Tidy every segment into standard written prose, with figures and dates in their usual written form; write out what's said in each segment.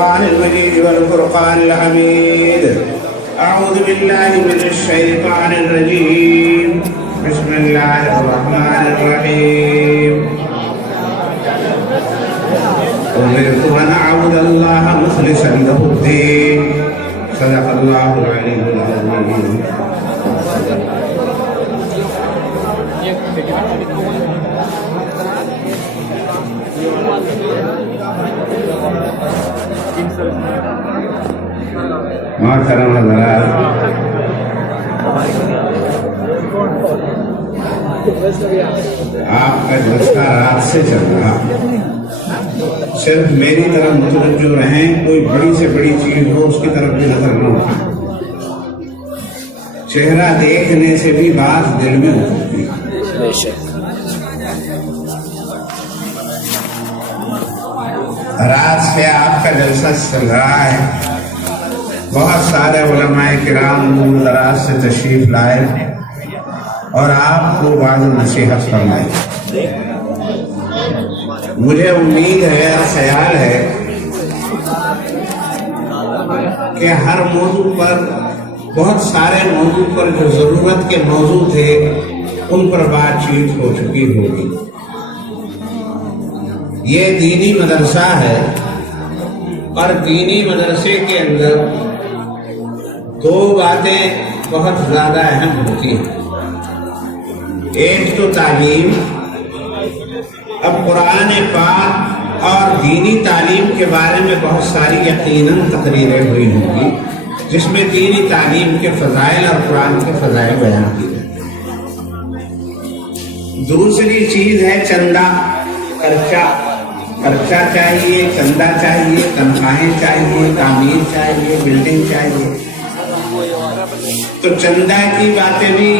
القرآن المجيد والفرقان الحميد. أعوذ بالله من الشيطان الرجيم. بسم الله الرحمن الرحيم. أمرت أن أعبد الله مخلصا له الدين. صدق الله العلي العظيم. محترم حضرات، آپ کا جلسہ رات سے چل رہا، صرف میری طرف متوجہ رہیں، کوئی بڑی سے بڑی چیز ہو اس کی طرف بھی نظر نہ اٹھائیں. چہرہ دیکھنے سے بھی بات دل میں اترتی ہے. رات سے آپ کا جلسہ چل رہا ہے، بہت سارے علماء کرام دور دراز سے تشریف لائے اور آپ کو بعض نصیحت فرمائی. مجھے امید ہے اور خیال ہے کہ ہر موضوع پر، بہت سارے موضوع پر جو ضرورت کے موضوع تھے ان پر بات چیت ہو چکی ہوگی. یہ دینی مدرسہ ہے اور دینی مدرسے کے اندر دو باتیں بہت زیادہ اہم ہوتی ہیں. ایک تو تعلیم. اب قرآن پاک اور دینی تعلیم کے بارے میں بہت ساری یقیناً تقریریں ہوئی ہوں گی جس میں دینی تعلیم کے فضائل اور قرآن کے فضائل بیان کی گئے. دوسری چیز ہے چندہ، خرچہ چاہیے، چندہ چاہیے، تنخواہیں چاہیے، تعمیر چاہیے، بلڈنگ چاہیے. تو چندہ کی باتیں بھی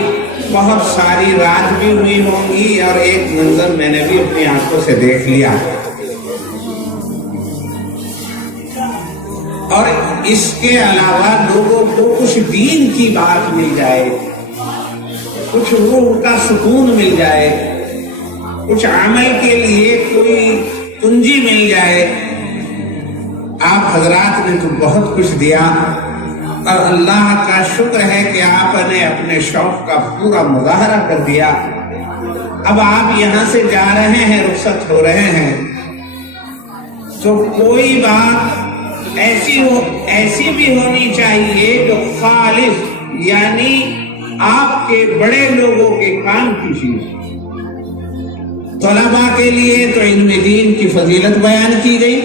بہت ساری رات بھی ہوئی ہوں گی اور ایک منظر میں نے بھی اپنی آنکھوں سے دیکھ لیا. اور اس کے علاوہ لوگوں کو کچھ دین کی بات مل جائے، کچھ روح کا سکون مل جائے، کچھ عمل کے لیے کوئی کنجی مل جائے. آپ حضرات نے تو بہت کچھ دیا اور اللہ کا شکر ہے کہ آپ نے اپنے شوق کا پورا مظاہرہ کر دیا. اب آپ یہاں سے جا رہے ہیں، رخصت ہو رہے ہیں، تو کوئی بات ایسی بھی ہونی چاہیے جو خالص، یعنی آپ کے بڑے لوگوں کے کام کی چیز. طلباء کے لیے تو علم دین کی فضیلت بیان کی گئی.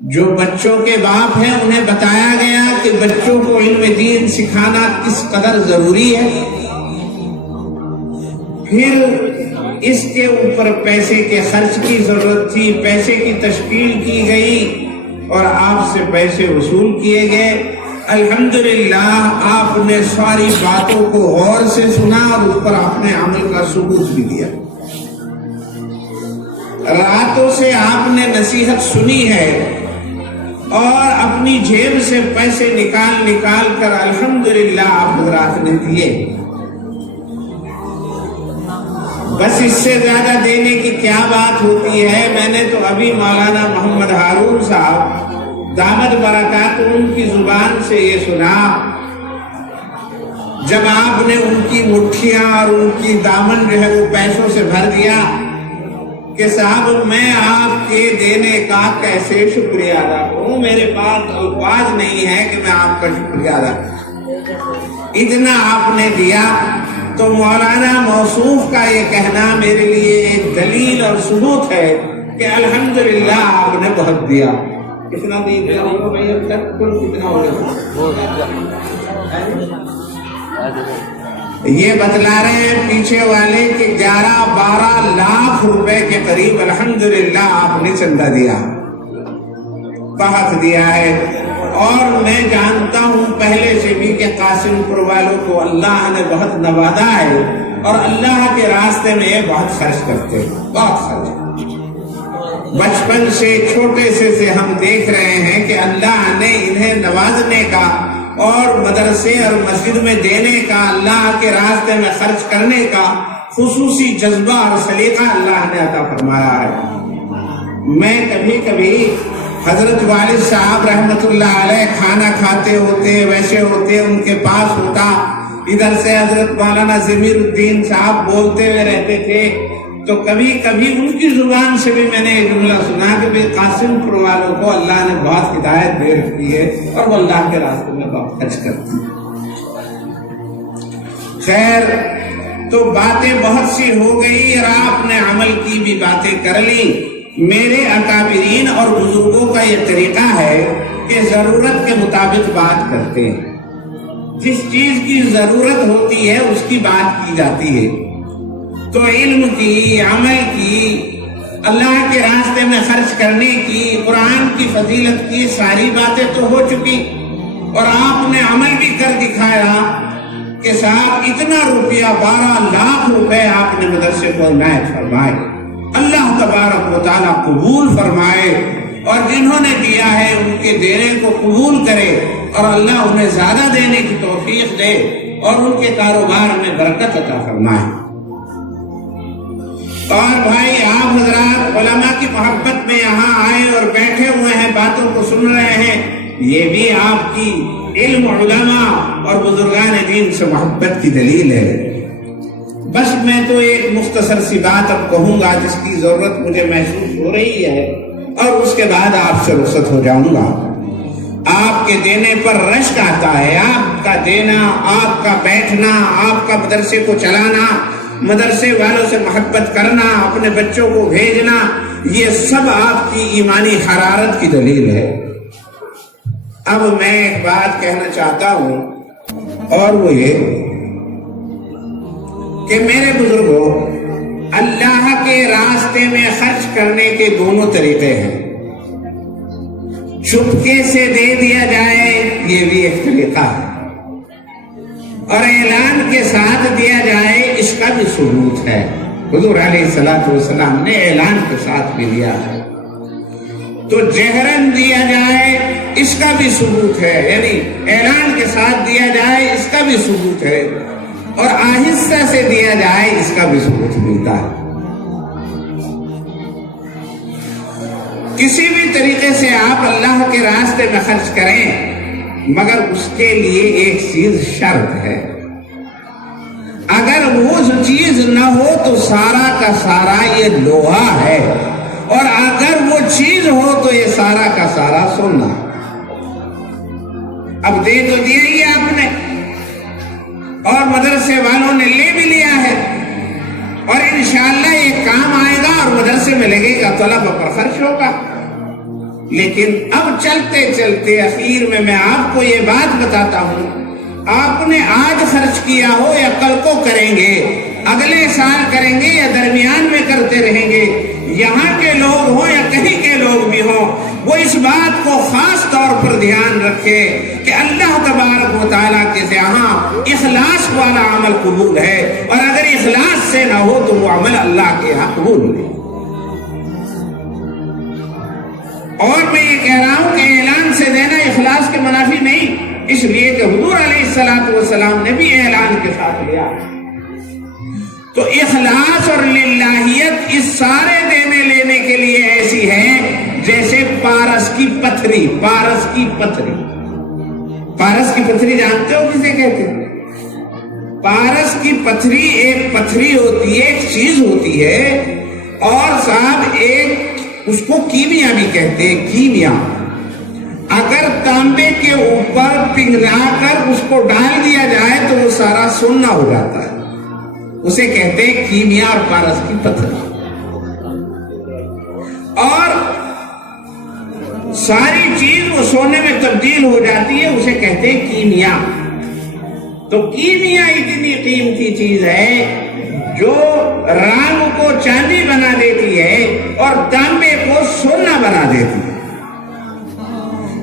جو بچوں کے باپ ہیں انہیں بتایا گیا کہ بچوں کو علم دین سکھانا کس قدر ضروری ہے. پھر اس کے اوپر پیسے کے خرچ کی ضرورت تھی، پیسے کی تشکیل کی گئی اور آپ سے پیسے وصول کیے گئے. الحمدللہ آپ نے ساری باتوں کو غور سے سنا اور اس پر آپ نے عمل کا ثبوت بھی دیا. راتوں سے آپ نے نصیحت سنی ہے اور اپنی جیب سے پیسے نکال کر الحمدللہ آپ حضرات نے دیے. بس اس سے زیادہ دینے کی کیا بات ہوتی ہے. میں نے تو ابھی مولانا محمد ہارون صاحب دامت برکات ان کی زبان سے یہ سنا، جب آپ نے ان کی مٹھیاں اور ان کی دامن جو ہے وہ پیسوں سے بھر دیا کہ صاحب میں آپ کے دینے کا کیسے شکریہ ادا کروں، میرے پاس الفاظ نہیں ہے کہ میں آپ کا شکریہ ادا کروں. اتنا آپ نے دیا. تو مولانا موصوف کا یہ کہنا میرے لیے ایک دلیل اور ثبوت ہے کہ الحمدللہ آپ نے بہت دیا. کتنا دیا بھائی اب تک؟ کل کتنا ہو گیا؟ یہ بتلا رہے ہیں پیچھے والے کہ 11-12 لاکھ روپے کے قریب الحمدللہ آپ نے چندہ دیا، بہت دیا ہے. اور میں جانتا ہوں پہلے سے بھی کہ قاسم پور والوں کو اللہ نے بہت نوازا ہے اور اللہ کے راستے میں یہ بہت خرچ کرتے ہیں، بہت خرچ. بچپن سے چھوٹے سے ہم دیکھ رہے ہیں کہ اللہ نے انہیں نوازنے کا اور مدرسے اور مسجد میں دینے کا، اللہ کے راستے میں خرچ کرنے کا خصوصی جذبہ اور سلیقہ اللہ نے عطا فرمایا ہے. میں کبھی کبھی حضرت والد صاحب رحمت اللہ علیہ کھانا کھاتے ہوتے ویسے ہوتے ان کے پاس ہوتا، ادھر سے حضرت مولانا ضمیر الدین صاحب بولتے ہوئے رہتے تھے، تو کبھی کبھی ان کی زبان سے بھی میں نے یہ جملہ سنا کہ بھئی قاسم پور والوں کو اللہ نے بہت ہدایت دے رکھی ہے اور وہ اللہ کے راستے میں بہت خرچ کرتے ہیں۔ خیر، تو باتیں بہت سی ہو گئی اور آپ نے عمل کی بھی باتیں کر لی۔ میرے اکابرین اور بزرگوں کا یہ طریقہ ہے کہ ضرورت کے مطابق بات کرتے ہیں، جس چیز کی ضرورت ہوتی ہے اس کی بات کی جاتی ہے۔ تو علم کی، عمل کی، اللہ کے راستے میں خرچ کرنے کی، قرآن کی فضیلت کی ساری باتیں تو ہو چکی، اور آپ نے عمل بھی کر دکھایا کہ صاحب اتنا روپیہ 12 لاکھ روپے آپ نے مدرسے کو عنایت فرمائے، اللہ تبارک و تعالیٰ قبول فرمائے، اور جنہوں نے دیا ہے ان کے دینے کو قبول کرے، اور اللہ انہیں زیادہ دینے کی توفیق دے اور ان کے کاروبار میں برکت عطا فرمائے۔ اور بھائی آپ حضرات علماء کی محبت میں یہاں آئے اور بیٹھے ہوئے ہیں، باتوں کو سن رہے ہیں، یہ بھی آپ کی علم، علماء اور بزرگان دین سے محبت کی دلیل ہے۔ بس میں تو ایک مختصر سی بات اب کہوں گا جس کی ضرورت مجھے محسوس ہو رہی ہے، اور اس کے بعد آپ سے رخصت ہو جاؤں گا۔ آپ کے دینے پر رشک آتا ہے، آپ کا دینا، آپ کا بیٹھنا، آپ کا مدرسے کو چلانا، مدرسے والوں سے محبت کرنا، اپنے بچوں کو بھیجنا، یہ سب آپ کی ایمانی حرارت کی دلیل ہے۔ اب میں ایک بات کہنا چاہتا ہوں، اور وہ یہ کہ میرے بزرگوں، اللہ کے راستے میں خرچ کرنے کے دونوں طریقے ہیں۔ چپکے سے دے دیا جائے، یہ بھی ایک طریقہ ہے، اور اعلان کے ساتھ دیا جائے، اس کا بھی ثبوت ہے۔ حضور علیہ الصلوۃ والسلام نے اعلان کے ساتھ بھی دیا ہے۔ تو جہرن دیا جائے، اس کا بھی ثبوت ہے، یعنی اعلان کے ساتھ دیا جائے، اس کا بھی ثبوت ہے، اور آہستہ سے دیا جائے، اس کا بھی ثبوت ملتا ہے۔ کسی بھی طریقے سے آپ اللہ کے راستے میں خرچ کریں، مگر اس کے لیے ایک چیز شرط ہے، اگر وہ چیز نہ ہو تو سارا کا سارا یہ لوہا ہے، اور اگر وہ چیز ہو تو یہ سارا کا سارا سونا۔ اب دے تو دیا ہی آپ نے، اور مدرسے والوں نے لے بھی لیا ہے، اور انشاءاللہ یہ کام آئے گا اور مدرسے میں لگے گا، طلبہ پر خرچ ہوگا۔ لیکن اب چلتے چلتے اخیر میں آپ کو یہ بات بتاتا ہوں، آپ نے آج خرچ کیا ہو یا کل کو کریں گے، اگلے سال کریں گے یا درمیان میں کرتے رہیں گے، یہاں کے لوگ ہوں یا کہیں کے لوگ بھی ہوں، وہ اس بات کو خاص طور پر دھیان رکھے کہ اللہ تبارک و تعالیٰ کے یہاں اخلاص والا عمل قبول ہے، اور اگر اخلاص سے نہ ہو تو وہ عمل اللہ کے یہاں قبول نہیں۔ اور میں یہ کہہ رہا ہوں کہ اعلان سے دینا اخلاص کے منافی نہیں، اس لیے کہ حضور علیہ الصلوۃ والسلام نے بھی اعلان کے ساتھ لیا۔ تو اخلاص اور للہیت اس سارے دینے لینے کے لیے ایسی ہے جیسے پارس کی پتھری۔ پارس کی پتھری، پارس کی پتھری جانتے ہو کسے کہتے ہیں؟ پارس کی پتھری ایک پتھری ہوتی ہے، ایک چیز ہوتی ہے، اور صاحب ایک اس کو کیمیا بھی کہتے ہیں، کیمیا۔ اگر تانبے کے اوپر پنگھلا کر اس کو ڈال دیا جائے تو وہ سارا سونا ہو جاتا ہے، اسے کہتے ہیں کیمیا اور پارس کی پتھری۔ اور ساری چیز وہ سونے میں تبدیل ہو جاتی ہے، اسے کہتے ہیں کیمیا۔ تو کیمیا اتنی قیمتی چیز ہے جو رام کو چاندی بنا دیتی ہے اور تانبے کو سونا بنا دیتی ہے۔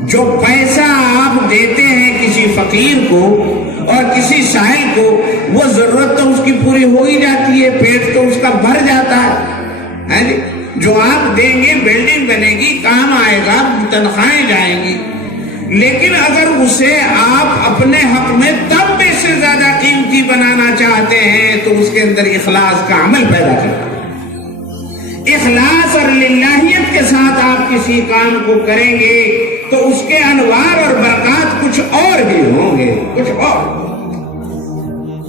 جو پیسہ آپ دیتے ہیں کسی فقیر کو اور کسی سائل کو، وہ ضرورت تو اس کی پوری ہو ہی جاتی ہے، پیٹ تو اس کا بھر جاتا ہے۔ جو آپ دیں گے بلڈنگ بنے گی، کام آئے گا، تنخواہیں جائیں گی، لیکن اگر اسے آپ اپنے حق میں تانبے سے زیادہ قیمتی بنانا چاہتے ہیں تو اس کے اندر اخلاص کا عمل پیدا کرنا۔ اخلاص اور للہیت کے ساتھ آپ کی کسی کام کو کریں گے تو اس کے انوار اور برکات کچھ اور ہی ہوں گے، کچھ اور۔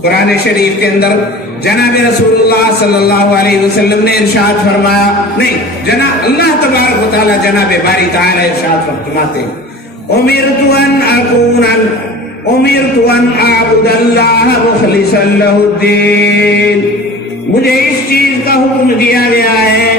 قرآن شریف کے اندر جناب رسول اللہ صلی اللہ علیہ وسلم نے ارشاد فرمایا، نہیں جناب اللہ تبارک و تعالی جناب باری تعالی ارشاد فرماتے ہیں، امرت ان اعبد اللہ مخلصا لہ الدین، مجھے اس چیز کا حکم دیا گیا ہے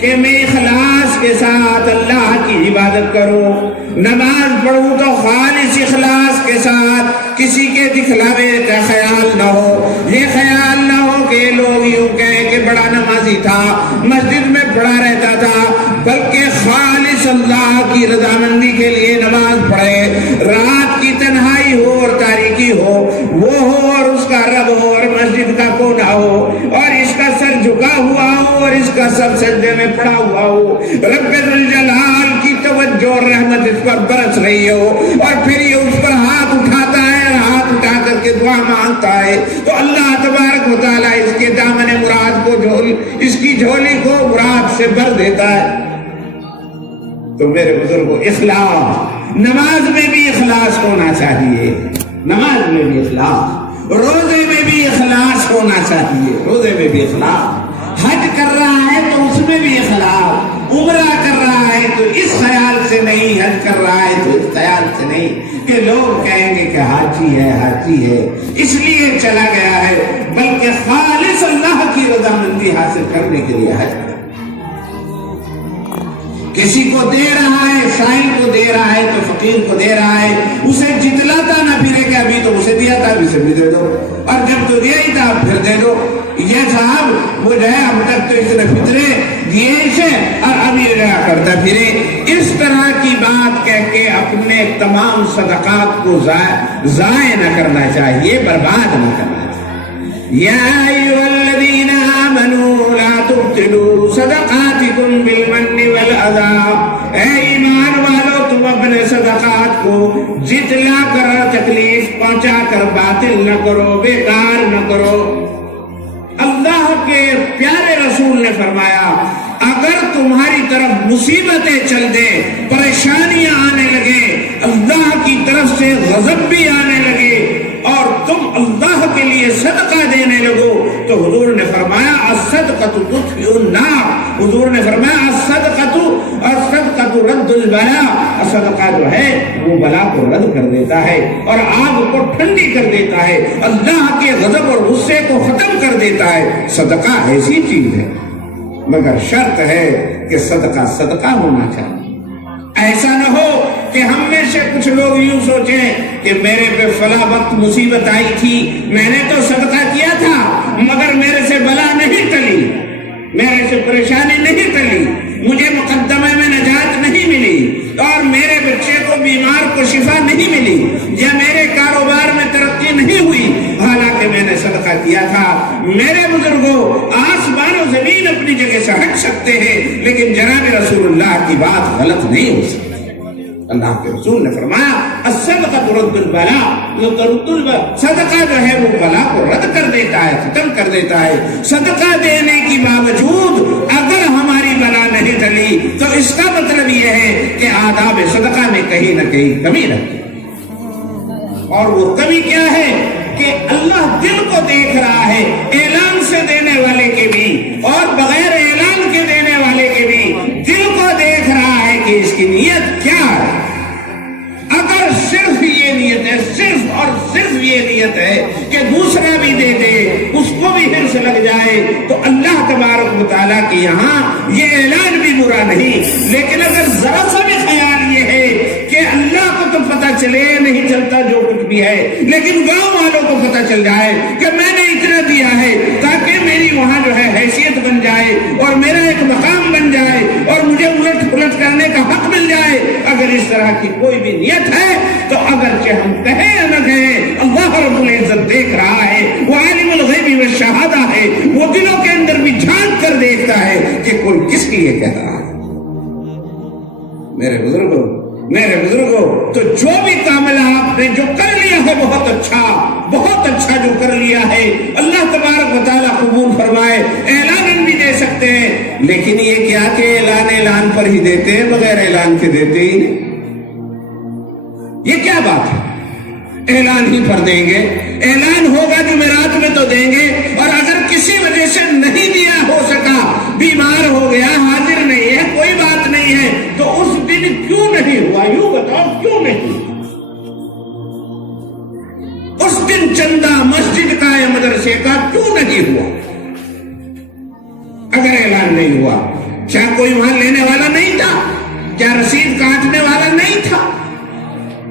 کہ میں اخلاص کے ساتھ اللہ کی عبادت کروں، نماز پڑھوں تو خالص اخلاص کے ساتھ، کسی کے دکھلاوے کا خیال نہ ہو، یہ خیال نہ ہو کہ لوگ یوں کہیں کہ بڑا نمازی تھا، مسجد میں پڑھا رہتا تھا، بلکہ خالص اللہ کی رضامندی کے لیے نماز پڑھے، رات کی تنہائی ہو اور تاریکی ہو، وہ ہو اور اس کا رب ہو اور مسجد کا کونا ہو، اور اس کا سر جھکا ہوا ہو اور اس کا سر سجدے میں پڑا ہوا ہو، رب ذوالجلال کی توجہ اور رحمت اس پر برس رہی ہو، اور پھر یہ اس پر ہاتھ اٹھاتا ہے اور ہاتھ اٹھا کر کے دعا مانگتا ہے، تو اللہ تبارک و تعالیٰ اس کے دامن مراد کو اس کی جھولی کو مراد سے بھر دیتا ہے۔ تو میرے بزرگوں، اخلاص، نماز میں بھی اخلاص ہونا چاہیے، نماز میں بھی اخلاص، روزے میں بھی اخلاص ہونا چاہیے، روزے میں بھی اخلاص، حج کر رہا ہے تو اس میں بھی اخلاص، عمرہ کر رہا ہے تو اس خیال سے نہیں، حج کر رہا ہے تو اس خیال سے نہیں کہ لوگ کہیں گے کہ حاجی ہے، حاجی ہے اس لیے چلا گیا ہے، بلکہ خالص اللہ کی رضامندی حاصل کرنے کے لیے حج کرتا ہے۔ کسی کو دے رہا ہے، سائل کو دے رہا ہے تو فقیر کو دے رہا ہے، اسے جتلاتا نہ پھرے کہ ابھی تو اسے دیا تھا، ابھی سے بھی دے دو، اور جب تو دیا ہی تھا پھر دے دو، یہ صاحب وہ جو ہے اب تک تو اس نے فطرے دیے اسے اور اب یہ رہا کرتا پھرے، اس طرح کی بات کہہ کے اپنے تمام صدقات کو ضائع نہ کرنا چاہیے، برباد نہ کرنا چاہیے۔ یا ایھا الذین آمنوا لا تبطلوا صدقاتکم بالمن والاذی، اے ایمان والو تم اپنے صدقات کو جتلا کر، تکلیف پہنچا کر باطل نہ کرو، بیکار نہ کرو۔ اللہ کے پیارے رسول نے فرمایا اگر تمہاری طرف مصیبتیں چل دیں، پریشانیاں آنے لگے، اللہ کی طرف سے غضب بھی آنے لگے اور تم اللہ کے لیے صدقہ دینے لگو تو حضور نے فرمایا الصدقۃ تطفئ النار، حضور نے فرمایا الصدقۃ رد البلاء، صدقہ جو ہے وہ بلا کو رد کر دیتا ہے اور آگ کو ٹھنڈی کر دیتا ہے، اللہ کے غضب اور غصے کو ختم کر دیتا ہے۔ صدقہ ایسی چیز ہے، مگر شرط ہے کہ صدقہ ہونا چاہیے۔ ایسا نہ ہو کہ ہم میں سے کچھ لوگ یوں سوچیں کہ میرے پہ فلاں وقت مصیبت آئی تھی، میں نے تو صدقہ کیا تھا مگر میرے سے بلا نہیں ٹلی، میرے سے پریشانی نہیں ٹلی، مجھے مقدمے میں نجات نہیں ملی، اور میرے بچے کو بیمار کو شفا نہیں ملی، یا میرے کاروبار میں ترقی نہیں ہوئی، حالانکہ میں نے صدقہ کیا تھا۔ میرے بزرگوں، آسمان و زمین اپنی جگہ سے ہٹ سکتے ہیں لیکن جناب رسول اللہ کی بات غلط نہیں ہو سکتی۔ اللہ کے رسول نے فرمایا الصدقۃ رد البلاء، صدقہ جو ہے وہ بلا کو رد کر دیتا ہے، ختم کر دیتا ہے۔ صدقہ دینے کی باوجود اگر ہماری بلا نہیں ٹلی تو اس کا مطلب یہ ہے کہ آداب صدقہ میں کہیں نہ کہیں کمی رکھی، اور وہ کمی کیا ہے کہ اللہ دل کو دیکھ رہا ہے، اعلان سے دینے والے کے بھی اور بغیر اعلان کے دینے والے کے بھی دل کو دیکھ رہا ہے کہ اس کی نیت کیا ہے۔ اگر صرف یہ نیت ہے، صرف اور صرف یہ نیت ہے کہ دوسرا بھی دے دے، اس کو بھی حرص لگ جائے، تو اللہ تبارک و تعالیٰ کے یہاں یہ اعلان بھی برا نہیں، لیکن اگر ذرا سا بھی خیال یہ ہے کہ اللہ کو تو پتہ چلے نہیں چلتا جو کچھ بھی ہے، لیکن گاؤں والوں کو پتہ چل جائے کہ میں نے اتنا دیا ہے تاکہ میری وہاں جو ہے حیثیت بن جائے اور میرا ایک مقام بن جائے اور مجھے الٹ پلٹ کرنے کا حق مل جائے، اگر اس طرح کی کوئی بھی نیت ہے تو اگرچہ ہم کہیں یا نہ کہیں اللہ رب العزت دیکھ رہا ہے، وہ عالم الغیب والشہادہ ہے، وہ دلوں کے اندر بھی جھانک کر دیکھتا ہے کہ کوئی کس لیے کہہ رہا ہے۔ میرے بزرگوں، میرے بزرگوں، تو جو بھی کاملہ آپ نے جو کر لیا ہے بہت اچھا جو کر لیا ہے، اللہ تبارک و تعالیٰ قبول فرمائے۔ اعلان بھی دے سکتے ہیں، لیکن یہ کیا کہ اعلان پر ہی دیتے ہیں، بغیر اعلان کے دیتے ہی نہیں۔ یہ کیا بات ہے؟ اعلان ہی پر دیں گے، اعلان ہوگا جمعرات میں تو دیں گے، اور اگر کسی وجہ سے نہیں دیا ہو سکا، بیمار ہو گیا، حاضر نہیں ہے، کوئی بات نہیں ہے، تو اس دن کیوں نہیں ہوا؟ یوں بتاؤ کیوں نہیں؟ اس دن چندہ مسجد کا یا مدرسے کا کیوں نہیں ہوا؟ اگر اعلان نہیں ہوا، کیا کوئی وہاں لینے والا نہیں تھا؟ کیا رسید کاٹنے والا نہیں تھا؟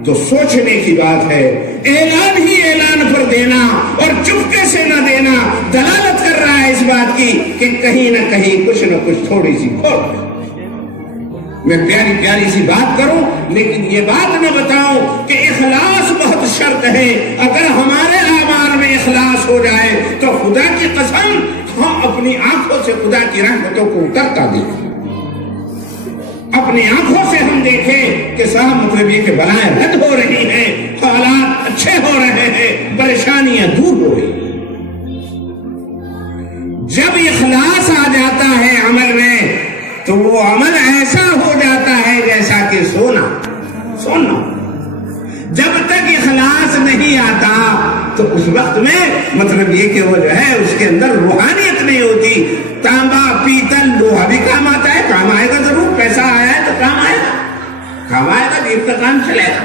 تو سوچنے کی بات ہے۔ اعلان ہی اعلان پر دینا اور چپکے سے نہ دینا دلالت کر رہا ہے اس بات کی کہ کہیں نہ کہیں کچھ نہ کچھ تھوڑی سی کھوٹ۔ میں پیاری پیاری سی بات کروں، لیکن یہ بات نہ بتاؤں کہ اخلاص بہت شرط ہے۔ اگر ہمارے اعمال میں اخلاص ہو جائے تو خدا کی قسم ہم اپنی آنکھوں سے خدا کی رحمتوں کو اترتا دیکھیں، اپنی آنکھوں سے ہم دیکھیں کہ صاحب مطلب یہ کہ بلائیں رد ہو رہی ہیں، حالات اچھے ہو رہے ہیں، پریشانیاں دور ہو رہی ہیں۔ جب اخلاص آ جاتا ہے عمل میں تو وہ عمل ایسا ہو جاتا ہے جیسا کہ سونا۔ جب تک اخلاص نہیں آتا تو اس وقت میں مطلب یہ کہ وہ جو ہے اس کے اندر روحانیت نہیں ہوتی۔ تانبا پیتل لوہا بھی کام آتا ہے، کام آئے گا ضرور، پیسہ آیا ہے تو کام آئے گا، جب تک کام چلے گا۔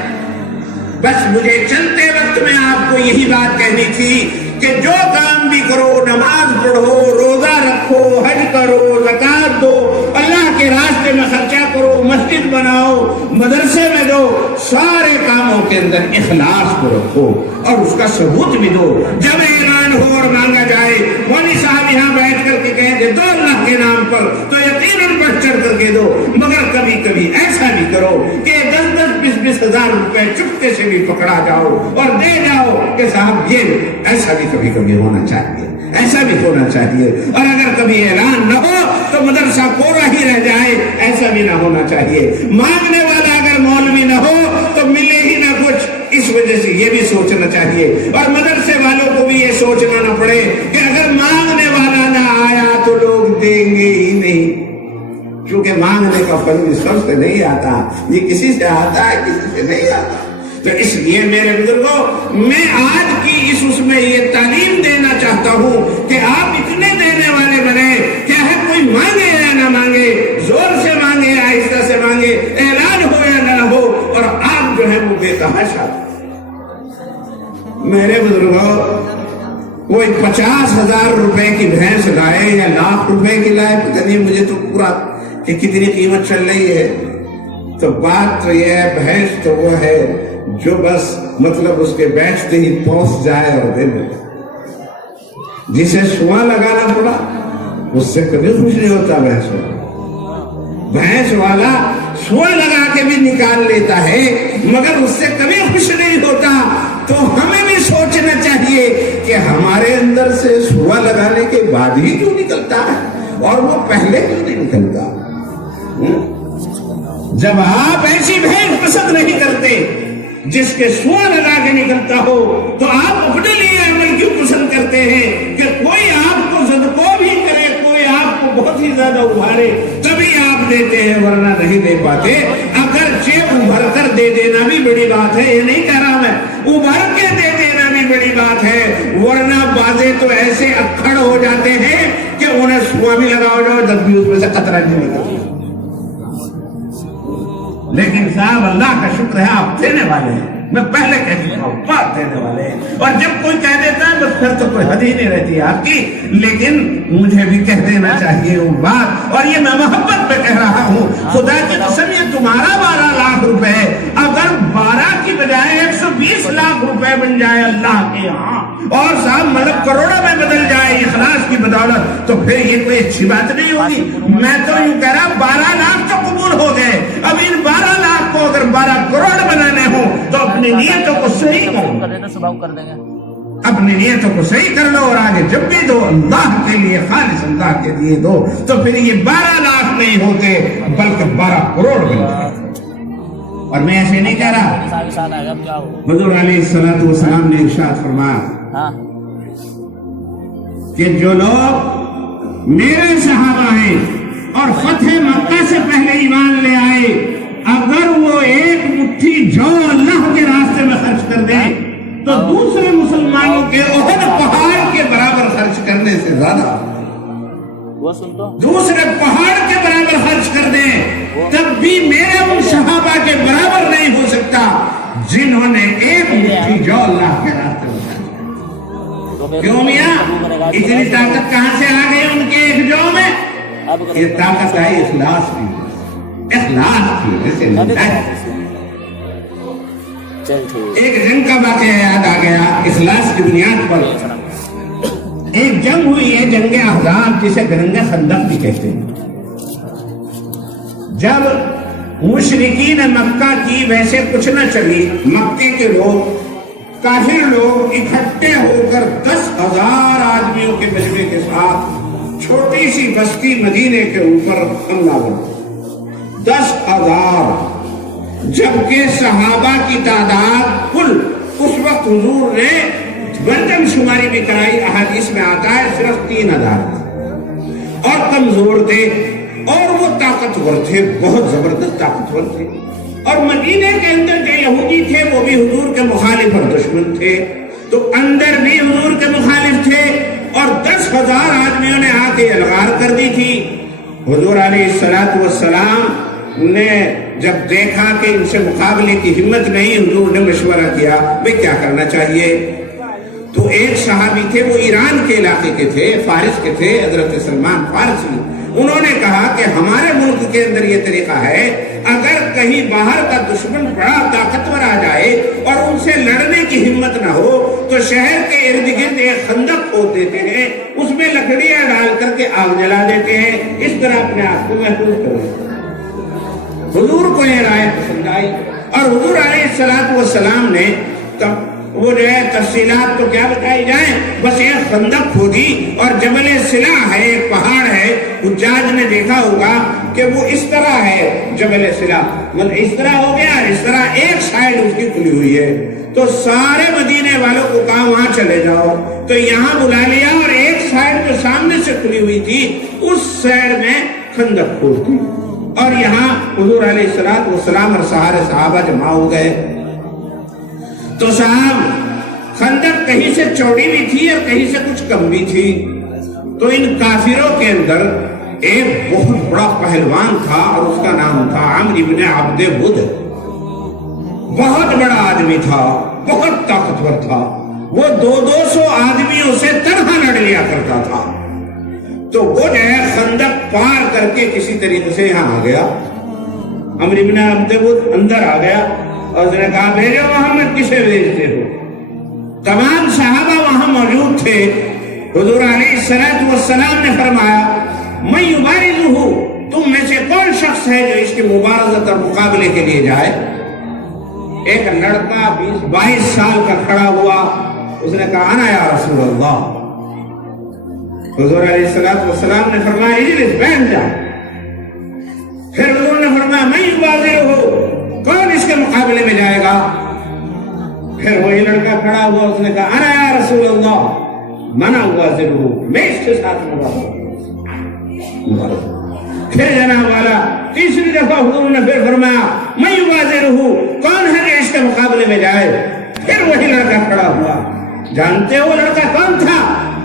بس مجھے چلتے وقت میں آپ کو یہی بات کہنی تھی کہ جو کام بھی کرو، نماز پڑھو، روزہ رکھو، حج کرو، زکات دو، اللہ کے راستے میں خرچہ کرو، مسجد بناؤ، مدرسے میں دو، سارے کاموں کے اندر اخلاص کو رکھو اور اس کا ثبوت بھی دو۔ جب اعلان ہو اور مانگا جائے، مولوی صاحب یہاں بیٹھ کر کے کہیں دے دو اللہ کے نام پر، تو یقیناً بڑھ چڑھ کر کے دو، مگر کبھی کبھی ایسا بھی کرو کہ 10-20 ہزار روپے چپکے سے بھی پکڑا جاؤ اور دے جاؤ کہ صاحب یہ ایسا بھی کبھی کبھی ہونا چاہیے، ایسا بھی ہونا چاہیے۔ اور اگر کبھی اعلان نہ ہو تو مدرسہ کورا ہی رہ جائے، ایسا بھی نہ ہونا چاہیے۔ مانگنے والا اگر مولوی نہ ہو تو ملے ہی نہ کچھ، اس وجہ سے یہ بھی سوچنا چاہیے، اور مدرسے والوں کو بھی یہ سوچنا نہ پڑے کہ اگر مانگنے والا نہ آیا تو لوگ دیں گے ہی نہیں، کیونکہ مانگنے کا فن سب سے نہیں آتا، یہ کسی سے آتا ہے، کسی سے نہیں آتا۔ تو اس لیے میرے بزرگوں، میں آج کی اس میں یہ تعلیم دینا چاہتا ہوں کہ آپ اتنے دینے والے بنے، کیا ہے کوئی مانگے یا نہ مانگے، زور سے مانگے یا آہستہ سے مانگے، اعلان ہو یا نہ ہو، اور آپ جو ہے وہ بے تحاشا۔ میرے بزرگوں، کوئی 50,000 روپے کی بھینس لائے یا لاکھ روپے کی لائے، پتہ نہیں مجھے تو پورا کہ کتنی قیمت چل رہی ہے، تو بات تو یہ ہے بھینس تو وہ ہے جو بس مطلب اس کے بیچتے ہی پہنچ جائے اور دے دے۔ جسے سواں لگانا پڑا اس سے کبھی خوش نہیں ہوتا بھینس والا۔ بھینس والا سواں لگا کے بھی نکال لیتا ہے مگر اس سے کبھی خوش نہیں ہوتا۔ تو ہمیں بھی سوچنا چاہیے کہ ہمارے اندر سے سواں لگانے کے بعد ہی کیوں نکلتا ہے اور وہ پہلے کیوں نہیں نکلتا۔ جب آپ ایسی بھینس پسند نہیں کرتے جس کے سواں لگا کے نکلتا ہو، تو آپ اپنے لیے عمل کیوں پسند کرتے ہیں کہ کوئی آپ کو صدقہ بھی کرے، کوئی آپ کو بہت ہی زیادہ ابھارے، تبھی آپ دیتے ہیں، ورنہ نہیں دے پاتے۔ اگرچہ ابھر کر دے دینا بھی بڑی بات ہے، یہ نہیں کہہ رہا میں، ابھر کے دے دینا بھی بڑی بات ہے، ورنہ بازے تو ایسے اکھڑ ہو جاتے ہیں کہ انہیں سواں بھی لگاؤ جاؤ جب بھی اس میں سے قطرہ نہیں نکلتا۔ لیکن صاحب اللہ کا شکر ہے آپ دینے والے ہیں، میں پہلے کہہ چکا ہوں بات دینے والے ہیں، اور جب کوئی کہہ دیتا ہے بس پھر تو کوئی حد ہی نہیں رہتی آپ کی، لیکن مجھے بھی کہہ دینا چاہیے وہ بات، اور یہ میں محبت پہ کہہ رہا ہوں۔ خدا کی قسم یہ تمہارا 12 لاکھ روپے اگر 12 کی بجائے 120 لاکھ روپے بن جائے اللہ کے یہاں، اور صاحب مطلب کروڑوں میں بدل جائے اخلاص کی بدولت، تو پھر یہ کوئی اچھی بات نہیں ہوگی۔ میں تو یوں کہہ رہا 12 لاکھ تو قبول ہو گئے، اب ان 12 لاکھ کو اگر 12 کروڑ بنانے ہوں تو اپنی نیتوں کو صحیح کرو، اپنی نیتوں کو صحیح کر لو، اور آگے جب بھی دو اللہ کے لیے، خالص اللہ کے لیے دو، تو پھر یہ 12 لاکھ نہیں ہوتے بلکہ 12 کروڑ بن جائے۔ اور میں ایسے نہیں کہہ رہا. حضور علیہ الصلوۃ والسلام نے ارشاد فرمایا کہ جو لوگ میرے صحابہ ہیں اور فتح مکہ سے پہلے ایمان لے آئے، اگر وہ ایک مٹھی جو اللہ کے راستے میں خرچ کر دیں تو دوسرے مسلمانوں کے احد پہاڑ کے برابر خرچ کرنے سے زیادہ، دوسرے پہاڑ کے برابر خرچ کر دیں تب بھی میرے ان صحابہ کے برابر نہیں ہو سکتا جنہوں نے ایک مٹھی جو اللہ کے راستے میں خرچ کر. کیوں میاں اتنی طاقت کہاں سے آ گئی ان کے ایک جو میں؟ یہ طاقت ہے اخلاص کی، اخلاص کی. ایک جنگ کا واقعہ یاد آ گیا اخلاص کی بنیاد پر. ایک جنگ ہوئی ہے، جنگ احزاب، جسے جنگ خندق بھی کہتے ہیں. جب مشرکین مکہ کی ویسے کچھ نہ چلی، مکے کے لوگ، کافر لوگ اکٹھے ہو کر 10,000 آدمیوں کے مجمع کے ساتھ چھوٹی سی بستی مدینے کے اوپر حملہ ہوا. 10,000، جبکہ صحابہ کی تعداد کل اس وقت حضور نے مردم شماری بھی کرائی، احادیث میں آتا ہے صرف 3,000 اور کمزور تھے اور وہ طاقتور تھے، بہت زبردست طاقتور تھے. اور مدینے کے اندر جو یہودی تھے وہ بھی حضور کے مخالف اور دشمن تھے، تو اندر بھی حضور کے مخالف تھے اور 10,000 آدمیوں نے آ کے الغار کر دی تھی. حضور علیہ الصلوۃ والسلام نے جب دیکھا کہ ان سے مقابلے کی ہمت نہیں، حضور نے مشورہ کیا بھئی کیا کرنا چاہیے. تو ایک صحابی تھے، وہ ایران کے علاقے کے تھے، فارس کے تھے، حضرت سلمان فارسی. انہوں نے کہا کہ ہمارے ملک کے اندر یہ طریقہ ہے، اگر کہیں باہر کا دشمن بڑا طاقتور آ جائے اور ان سے لڑنے کی ہمت نہ ہو تو شہر کے ارد گرد ایک خندق کھود دیتے ہیں، اس میں لکڑیاں ڈال کر کے آگ جلا دیتے ہیں، اس طرح اپنے آپ کو محفوظ کریں. حضور کو یہ رائے پسند آئی اور حضور علیہ الصلوۃ والسلام نے وہ جو ہے تفصیلات تو کیا بتائی جائیں، بس یہ خندق کھودی اور جبل سلا ہے، ایک پہاڑ ہے، حجاج نے دیکھا ہوگا کہ وہ اس طرح ہے جبل سلا، مطلب اس طرح ہو گیا، اس طرح ایک سائڈ اس کی کھلی ہوئی ہے. تو سارے مدینے والوں کو کہا وہاں چلے جاؤ، تو یہاں بلا لیا اور ایک سائڈ جو سامنے سے کھلی ہوئی تھی اس سائڈ میں خندق کھود دی اور یہاں حضور علیہ الصلوۃ والسلام اور سارے صحابہ جمع ہو گئے. تو صاحب خندق کہیں سے چوڑی بھی تھی اور کہیں سے کچھ کم بھی تھی. تو ان کافروں کے اندر ایک بہت بڑا پہلوان تھا اور اس کا نام تھا عمرو بن عبد ود. بہت بڑا آدمی تھا، بہت طاقتور تھا، وہ 200 آدمیوں سے طرح لڑ لیا کرتا تھا. تو وہ جو ہے خندق پار کر کے کسی طریقے سے یہاں آ گیا. عمرو بن عبد ود اندر آ گیا اور اس نے کہا بھیجو محمد، کسے بھیجتے ہو؟ تمام صحابہ وہاں موجود تھے. حضور علیہ الصلوۃ والسلام نے فرمایا میں یبارزہ، تم میں سے کون شخص ہے جو اس کی مبارزت اور مقابلے کے لیے جائے؟ ایک لڑکا 20-22 سال کا کھڑا ہوا، اس نے کہا انا یا رسول اللہ. حضور علیہ الصلوۃ والسلام نے فرمایا اجلس، بیٹھ جا. پھر حضور نے فرمایا میں یبارزہ، کون اس کے مقابلے میں جائے گا؟ پھر وہی لڑکا کھڑا ہوا، اس نے کہا انا یا رسول اللہ منع ہوا ضرور، میں اس کے ساتھ مبارزہ. پھر جناب والا تیسری دفعہ حضور نے پھر فرمایا میں یبارزہ، کون ہے کہ اس کے مقابلے میں جائے؟ پھر وہی لڑکا کھڑا ہوا. جانتے ہو وہ لڑکا کون تھا؟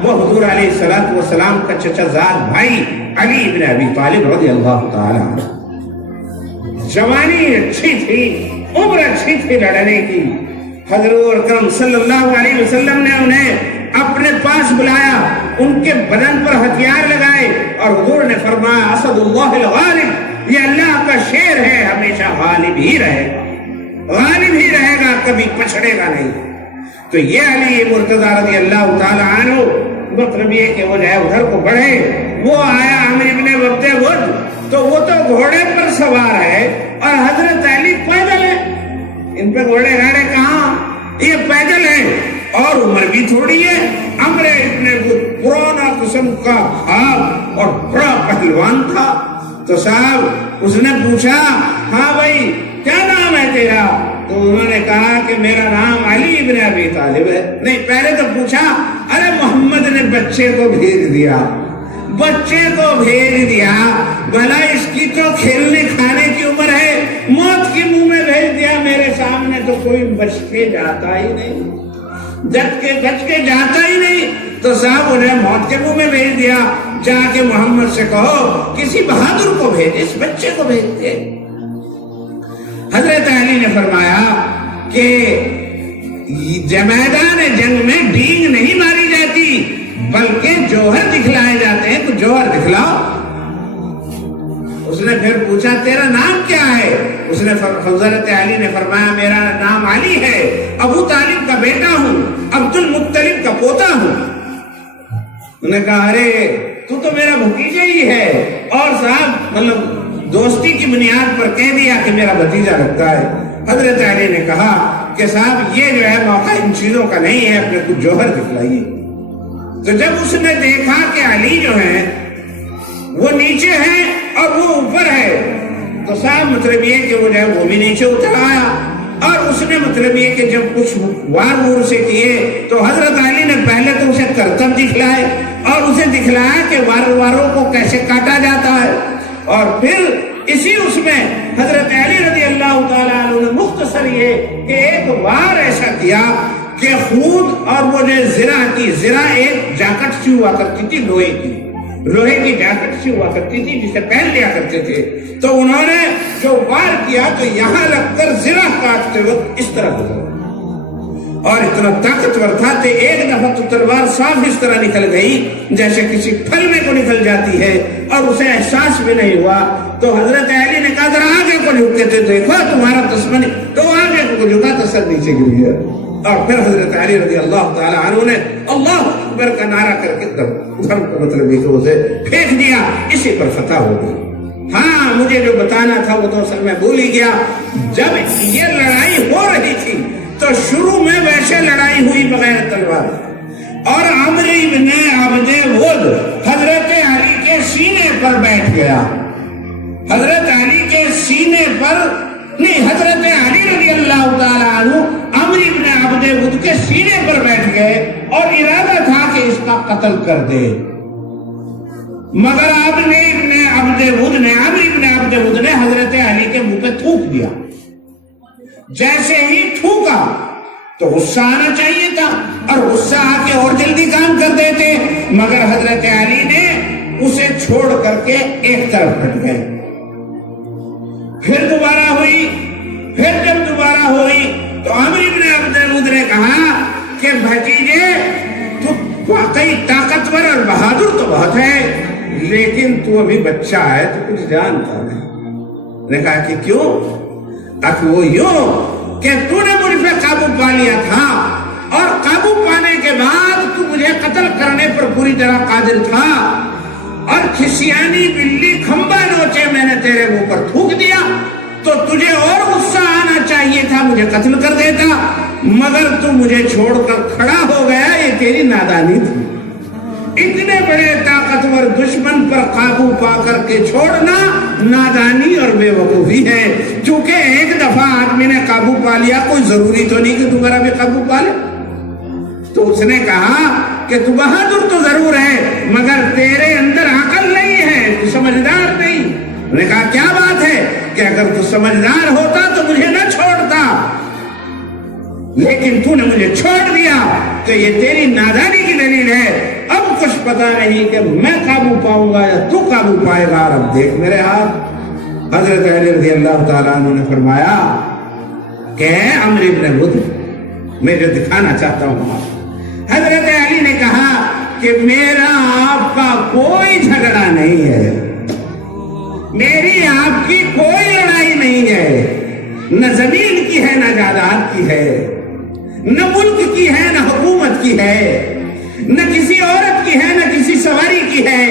وہ حضور علیہ الصلوۃ والسلام کا چچا زاد بھائی علی بن ابی طالب رضی اللہ تعالی عنہ. جوانی اچھی تھی، عمر اچھی تھی لڑنے کی. حضور اکرم صلی اللہ علیہ وسلم نے انہیں اپنے پاس بلایا، ان کے بدن پر ہتھیار لگائے اور حضور نے فرمایا اسد اللہ الغالب، یہ اللہ کا شیر ہے، ہمیشہ غالب ہی رہے گا، غالب ہی رہے گا، کبھی پچھڑے گا نہیں. تو یہ علی مرتضی رضی اللہ تعالی عنہ، مطلب یہ کہ وہ جو ہے ادھر کو بڑھے. وہ آیا عمرو بن عبد ود، تو وہ تو گھوڑے پر سوار ہے اور حضرت علی پیدل ہے. ان پہ گھوڑے گاڑے کہاں، یہ پیدل ہے اور عمر بھی تھوڑی ہے. عمرو ابن ود پرانا قسم کا خواب اور بڑا پہلوان تھا. تو صاحب اس نے پوچھا ہاں بھائی کیا نام ہے انہوں نے کہا کہ میرا نام علی ابن ابی طالب ہے. نہیں، پہلے تو پوچھا ارے محمد نے بچے کو بھیج دیا، بچے کو بھیج دیا، بھلا اس کی تو کھیلنے کھانے کی عمر ہے، موت کے منہ میں بھیج دیا. میرے سامنے تو کوئی بچ کے جاتا ہی نہیں، بچ کے جاتا ہی نہیں، تو صاحب انہیں موت کے منہ میں بھیج دیا. جا کے محمد سے کہو کسی بہادر کو بھیج، اس بچے کو بھیج دے. حضرت علی نے فرمایا کہ میدان جنگ میں ڈینگ نہیں ماری جاتی بلکہ جوہر دکھلائے جاتے ہیں، تو جوہر دکھلاؤ. اس نے پھر پوچھا تیرا نام کیا ہے؟ اس نے حضرت علی نے فرمایا میرا نام علی ہے، ابو طالب کا بیٹا ہوں، عبد المطلب کا پوتا ہوں. انہوں نے کہا ارے تو میرا بھتیجا ہی ہے، اور صاحب مطلب دوستی کی بنیاد پر کہہ دیا کہ میرا بھتیجا لگتا ہے. حضرت علی نے کہا کہ صاحب یہ جو ہے موقع ان چیزوں کا نہیں ہے، اپنے کچھ جوہر دکھلائیے. تو جب اس نے دیکھا کہ علی جو ہے وہ نیچے ہے اور وہ اوپر ہے، تو صاحب مطلب یہ کہ وہ جو ہے وہ بھی نیچے اتر آیا. اور اس نے مطلب یہ کہ جب کچھ وار سے کیے تو حضرت علی نے پہلے تو اسے کرتب دکھلائے اور اسے دکھلایا کہ واروں کو کیسے کاٹا جاتا ہے. اور پھر اسی اس میں حضرت علی رضی اللہ تعالیٰ عنہ نے مختصر یہ کہ ایک وار ایسا کیا کہ خود اور وہ جو زرہ ایک جاکٹ سی ہوا کرتی تھی، لوہے کی جاکٹ سی ہوا کرتی تھی جسے پہن لیا کرتے تھے. تو انہوں نے جو وار کیا تو یہاں لگ کر زرہ کاٹتے وقت اس طرح گزرا، اور اتنا طاقتور تھا کہ ایک دفعہ تو تلوار صاف اس طرح نکل گئی جیسے کسی پھل میں کو نکل جاتی ہے، اور اسے احساس بھی نہیں ہوا. تو حضرت علی نے کہا ذرا آگے کو جھکتے تھے دیکھو تمہارا دشمن، تو آگے کو جھکا تو سر نیچے گر گیا. اور پھر حضرت علی رضی اللہ تعالی عنہ نے اللہ اکبر کا نعرہ کر کے مطلب یہ کہ اسے پھینک دیا. اسی پر فتح ہو گئی. ہاں مجھے جو بتانا تھا وہ تو اصل میں بھول ہی گیا. جب یہ لڑائی ہو رہی تھی تو شروع میں ویسے لڑائی ہوئی بغیر تلوار، اور عمرو ابن عبد ود حضرت علی کے سینے پر بیٹھ گیا. حضرت علی کے سینے پر نہیں، حضرت علی رضی اللہ تعالیٰ عنہ عمرو ابن عبد ود کے سینے پر بیٹھ گئے اور ارادہ تھا کہ اس کا قتل کر دے. مگر عمرو ابن عبد ود نے حضرت علی کے منہ پہ تھوک دیا. جیسے ہی تھوکا تو غصہ آنا چاہیے تھا، اور غصہ آ کے اور جلدی کام کر دیتے، مگر حضرت علی نے اسے چھوڑ کر کے ایک طرف ہٹ گئے. پھر دوبارہ ہوئی، پھر جب دوبارہ ہوئی تو عمرو بن عبد ود نے کہا کہ بھتیجے تو واقعی طاقتور اور بہادر تو بہت ہے، لیکن تو ابھی بچہ ہے تو کچھ جانتا نہیں. نے کہا کہ کیوں؟ وہ یوں کہ تو نے مجھ پہ قابو پا لیا تھا، اور قابو پانے کے بعد تو مجھے قتل کرنے پر پوری طرح قادر تھا، اور کھسیانی بلی کھمبا نوچے میں نے تیرے منہ پر تھوک دیا تو تجھے اور غصہ آنا چاہیے تھا، مجھے قتل کر دیتا، مگر تو مجھے چھوڑ کر کھڑا ہو گیا. یہ تیری نادانی تھی. اتنے بڑے طاقتور دشمن پر قابو پا کر کے چھوڑنا نادانی اور بے وقوفی ہے. چونکہ ایک دفعہ آدمی نے قابو پا لیا، کوئی ضروری تو نہیں کہ دوبارہ بھی قابو پا لے. تو اس نے کہا کہ تو بہادر تو ضرور ہے مگر تیرے اندر عقل نہیں ہے، تو سمجھدار نہیں. انہوں نے کہا کیا بات ہے کہ اگر تو سمجھدار ہوتا تو مجھے نہ چھوڑتا، لیکن تو نے مجھے چھوڑ دیا تو یہ تیری نادانی کی دلیل ہے. اب کچھ پتا نہیں کہ میں قابو پاؤں گا یا تو قابو پائے گا، اب دیکھ میرے ہاتھ. حضرت علی رضی اللہ تعالیٰ عنہ نے فرمایا کہ عمرو بن ود میں جو دکھانا چاہتا ہوں. حضرت علی نے کہا کہ میرا آپ کا کوئی جھگڑا نہیں ہے، میری آپ کی کوئی لڑائی نہیں ہے، نہ زمین کی ہے نہ جائیداد کی ہے، نہ ملک کی ہے نہ حکومت کی ہے، نہ کسی عورت کی ہے نہ کسی سواری کی ہے.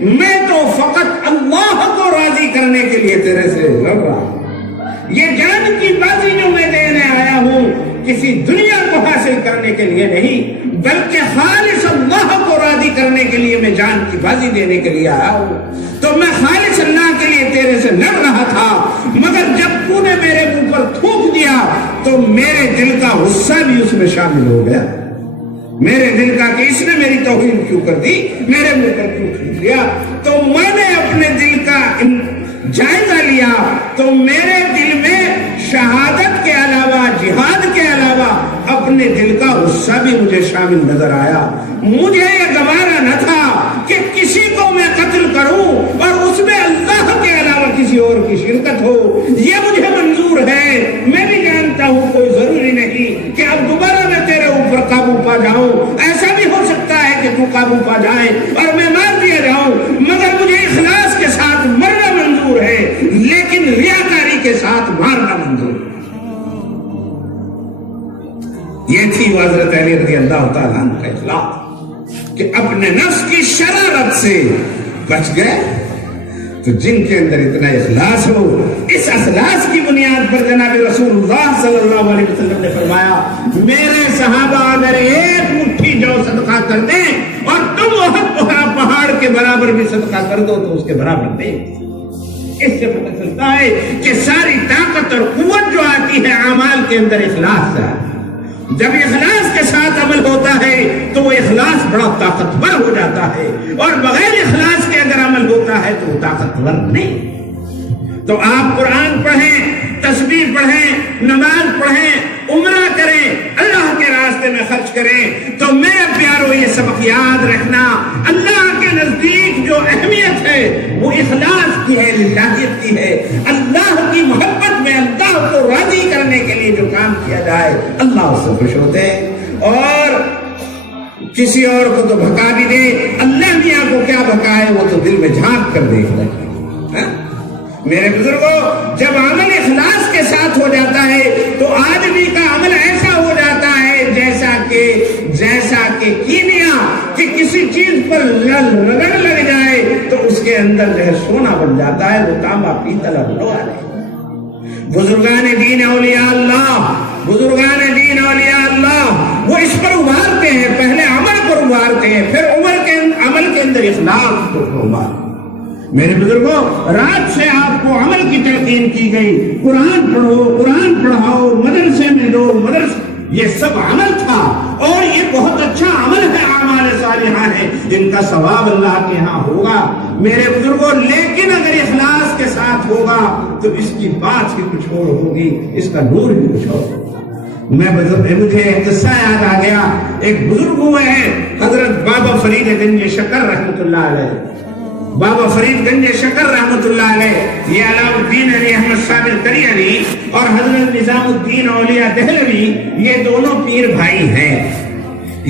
میں تو فقط اللہ کو راضی کرنے کے لیے تیرے سے لڑ رہا ہوں. یہ جان کی بازی جو میں دینے آیا ہوں کسی دنیا کو حاصل کرنے کے لیے نہیں، بلکہ خالص اللہ کو راضی کرنے کے لیے میں جان کی بازی دینے کے لیے آیا ہوں. تو میں خالص اللہ کے لیے تیرے سے لڑ رہا تھا، مگر جب تو نے میرے منہ پر تھوک دیا تو میرے دل کا غصہ بھی اس میں شامل ہو گیا. میرے دل کا کہ اس نے میری توہین کیوں کر دی, میرے منہ پر کیوں کھینچ لیا. تو میں نے اپنے دل کا جائزہ لیا تو میرے دل میں شہادت کے علاوہ, جہاد کے علاوہ اپنے دل کا غصہ بھی مجھے شامل نظر آیا. مجھے یہ گوارا نہ تھا کہ کسی کو میں قتل کروں اور اس میں اللہ کے علاوہ کسی اور کی شرکت ہو. یہ مجھے منظور ہے. میں بھی جانتا ہوں کوئی ضروری نہیں کہ اب دوبارہ میں تیرے اوپر قابو پا جاؤں. ایسا بھی ہو سکتا ہے کہ تو قابو پا جائے اور میں مار دیا جاؤں, مگر مجھے اخلاص کے ساتھ مرنا منظور ہے, لیکن ریاکاری کے ساتھ مارنا منظور ہے. یہ تھی حضرت علی رضی اللہ تعالیٰ عنہ کا اخلاص کہ اپنے نفس کی شرارت سے بچ گئے. تو جن کے اندر اتنا اخلاص ہو, اس اخلاص کی بنیاد پر جناب رسول اللہ صلی اللہ علیہ وسلم نے فرمایا میرے صحابہ اگر ایک مٹھی جو صدقہ کر دیں اور تم احد پہاڑ کے برابر بھی صدقہ کر دو تو اس کے برابر دیں. اس سے پتہ چلتا ہے کہ ساری طاقت اور قوت جو آتی ہے اعمال کے اندر اخلاص سے. جب اخلاص کے ساتھ عمل ہوتا ہے تو وہ اخلاص بڑا طاقتور ہو جاتا ہے, اور بغیر اخلاص کے اگر عمل ہوتا ہے تو وہ طاقتور نہیں. تو آپ قرآن پڑھیں, تسبیح پڑھیں, نماز پڑھیں, عمرہ کریں, اللہ کے راستے میں خرچ کریں. تو میرے پیارو یہ سبق یاد رکھنا, اللہ کے نزدیک جو اہمیت ہے وہ اخلاص کی ہے, للہیت کی ہے. اللہ کی محبت میں اللہ کو راضی کرنے کے لیے جو کام کیا جائے اللہ اس سے خوش ہوتے ہیں. اور کسی اور کو تو بھکا بھی دے, اللہ میاں کو کیا بھکائے, وہ تو دل میں جھانک کر دیکھ رہے ہیں. میرے بزرگوں, جب عمل اخلاص کے ساتھ ہو جاتا ہے تو آدمی کا عمل ایسا ہو جاتا ہے جیسا کہ کیمیا کہ کسی چیز پر رگڑ لگ جائے تو اس کے اندر جو ہے سونا بن جاتا ہے, وہ تانبا پیتل اور لوہا ہے. بزرگان دین اولیاء اللہ, بزرگان دین اولیاء اللہ وہ اس پر ابھارتے ہیں, پہلے عمل پر ابھارتے ہیں, پھر عمل کے اندر اخلاص کو ابھارتے ہیں. میرے بزرگوں, رات سے آپ کو عمل کی تلقین کی گئی, قرآن پڑھو, قرآن پڑھاؤ, مدرسے میں دو, یہ سب عمل تھا, اور یہ بہت اچھا عمل ہے, اعمال صالحہ ہے, جن کا ثواب اللہ کے ہاں ہوگا. میرے بزرگوں, لیکن اگر اخلاص کے ساتھ ہوگا تو اس کی بات ہی کچھ اور ہوگی, اس کا نور ہی کچھ اور ہوگا. مجھے ایک قصہ یاد آ گیا. ایک بزرگ ہوئے ہیں حضرت بابا فرید گنج شکر رحمۃ اللہ علیہ. بابا فرید گنج شکر رحمۃ اللہ علیہ, یہ علاؤ الدین علی احمد صابر کریانی اور حضرت نظام الدین اولیاء دہلوی, یہ دونوں پیر بھائی ہیں.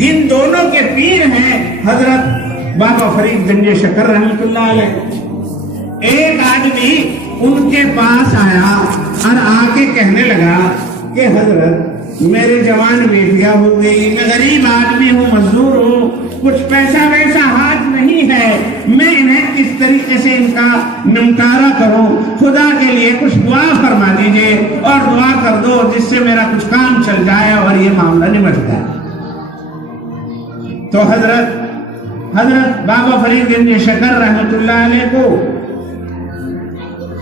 ان دونوں کے پیر ہیں حضرت بابا فرید گنج شکر رحمۃ اللہ علیہ. ایک آدمی ان کے پاس آیا اور آ کے کہنے لگا کہ حضرت میرے جوان بیٹیاں ہو گئی, میں غریب آدمی ہوں, مزدور ہوں, کچھ پیسہ ویسا ہاتھ نہیں ہے, میں انہیں کس طریقے سے ان کا نمٹارا کروں, خدا کے لیے کچھ دعا فرما دیجئے اور دعا کر دو جس سے میرا کچھ کام چل جائے اور یہ معاملہ نمٹ جائے. تو حضرت بابا فرید گنج شکر رحمۃ اللہ علیہ کو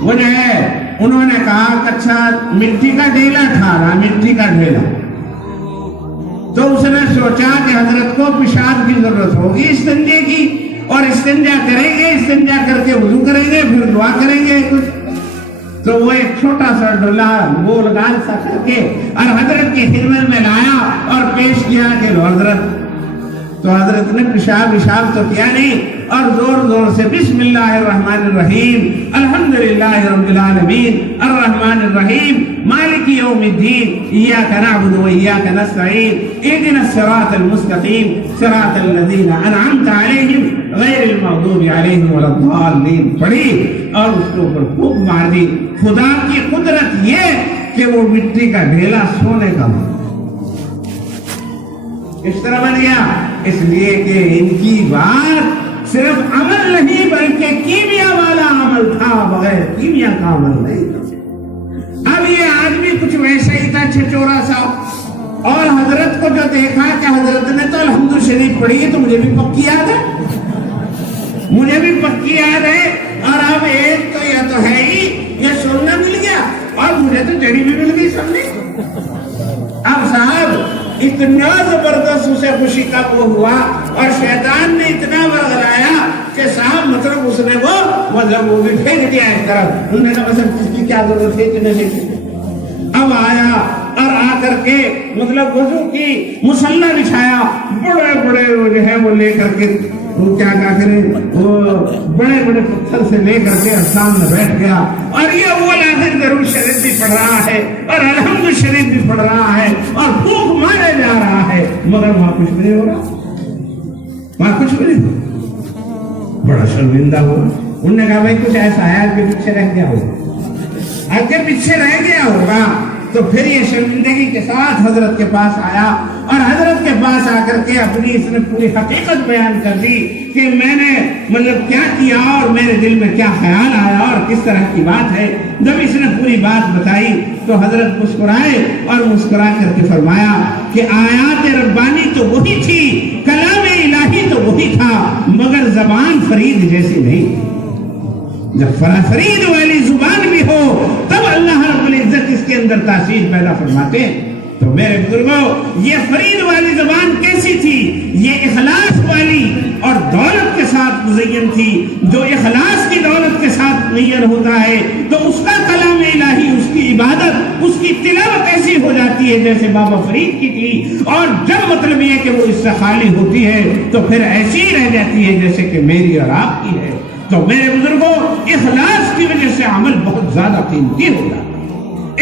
وہ جو ہے انہوں نے کہا کہ اچھا مٹی کا ڈھیلا تھا, مٹی کا ڈھیلا. تو اس نے سوچا کہ حضرت کو پیشاب کی ضرورت ہوگی استنجے کی, اور استنجا کریں گے, استنجا کر کے وضو کریں گے, پھر دعا کریں گے کچھ. تو وہ ایک چھوٹا سا ڈولا گول گال سا کر کے اور حضرت کی خدمت میں لایا اور پیش کیا کہ لو حضرت. تو حضرت نے پیشاب تو کیا نہیں, اور زور سے بسم اللہ الرحمن الرحیم, الحمدللہ رب العالمین, الرحمن الرحیم, مالک یوم الدین, ایاک نعبد و ایاک نستعین, اہدنا الصراط المستقیم, صراط الذین انعمت علیہم غیر المغضوب علیہم ولا الضالین پڑھی اور اس کے اوپر پھونک مار دی. خدا کی قدرت یہ کہ وہ مٹی کا ڈھیلا سونے کا اس طرح بن گیا, اس لیے کہ ان کی بات صرف عمل نہیں بلکہ کیمیا والا عمل تھا, بغیر کیمیا کا عمل نہیں تھا. اب یہ آدمی کچھ ویسا ہی تھا, چھچورا سا, اور حضرت کو جو دیکھا کہ حضرت نے تو الحمد شریف پڑھی ہے, تو مجھے بھی پکی یاد ہے, اور اب ایک تو یہ تو ہے ہی, یہ سننا مل گیا اور مجھے تو جڑی بھی مل گئی سمجھے. اب صاحب اتنا زبردست اسے خوشی کا وہ ہوا اور شیطان نے اتنا ورغلایا کہ صاحب مطلب اس نے وہ بھی پھینک دیا اس طرف. انہوں نے کہا بس اس کی کیا ضرورت ہے اتنے سے. اب آیا اور آ کر کے مطلب وضو کی مصلی بچھایا, بڑے بڑے جو ہے وہ لے کر کے وہ کیا کرے وہ بڑے بڑے پتھر سے لے کر کے سامنے بیٹھ گیا اور یہ وہ آخر درود شریف بھی پڑھ رہا ہے اور الحمد شریف بھی پڑھ رہا ہے اور پھونک مارے جا رہا ہے, مگر وہاں کچھ بھی نہیں ہو رہا, وہاں کچھ بھی نہیں ہو. بڑا شرمندہ ہوا. انہوں نے کہا بھائی کچھ ایسا ہے آپ کے پیچھے رہ گیا ہوگا, آپ کے پیچھے رہ گیا ہوگا. تو پھر یہ شرمندگی کے ساتھ حضرت کے پاس آیا اور حضرت کے پاس آ کر کے اپنی اس نے پوری حقیقت بیان کر دی کہ میں نے مطلب کیا کیا اور میرے دل میں کیا خیال آیا اور کس طرح کی بات ہے. جب اس نے پوری بات بتائی تو حضرت مسکرائے اور مسکرا کر کے فرمایا کہ آیات ربانی تو وہی تھی, کلام الہی تو وہی تھا, مگر زبان فرید جیسی نہیں. جب فرید والی زبان بھی ہو تب اللہ رب العزت اس کے اندر تاثیر پیدا فرماتے ہیں. تو میرے بزرگوں یہ فرید والی زبان کیسی تھی؟ یہ اخلاص والی اور دولت کے ساتھ مزین تھی. جو اخلاص کی دولت کے ساتھ مزین ہوتا ہے تو اس کا کلام الہی, اس کی عبادت, اس کی تلاوت ایسی ہو جاتی ہے جیسے بابا فرید کی تھی. اور جب مطلب یہ کہ وہ اس سے خالی ہوتی ہے تو پھر ایسی ہی رہ جاتی ہے جیسے کہ میری اور آپ کی ہے. تو میرے بزرگوں اخلاص کی وجہ سے عمل بہت زیادہ قیمتی ہوگا.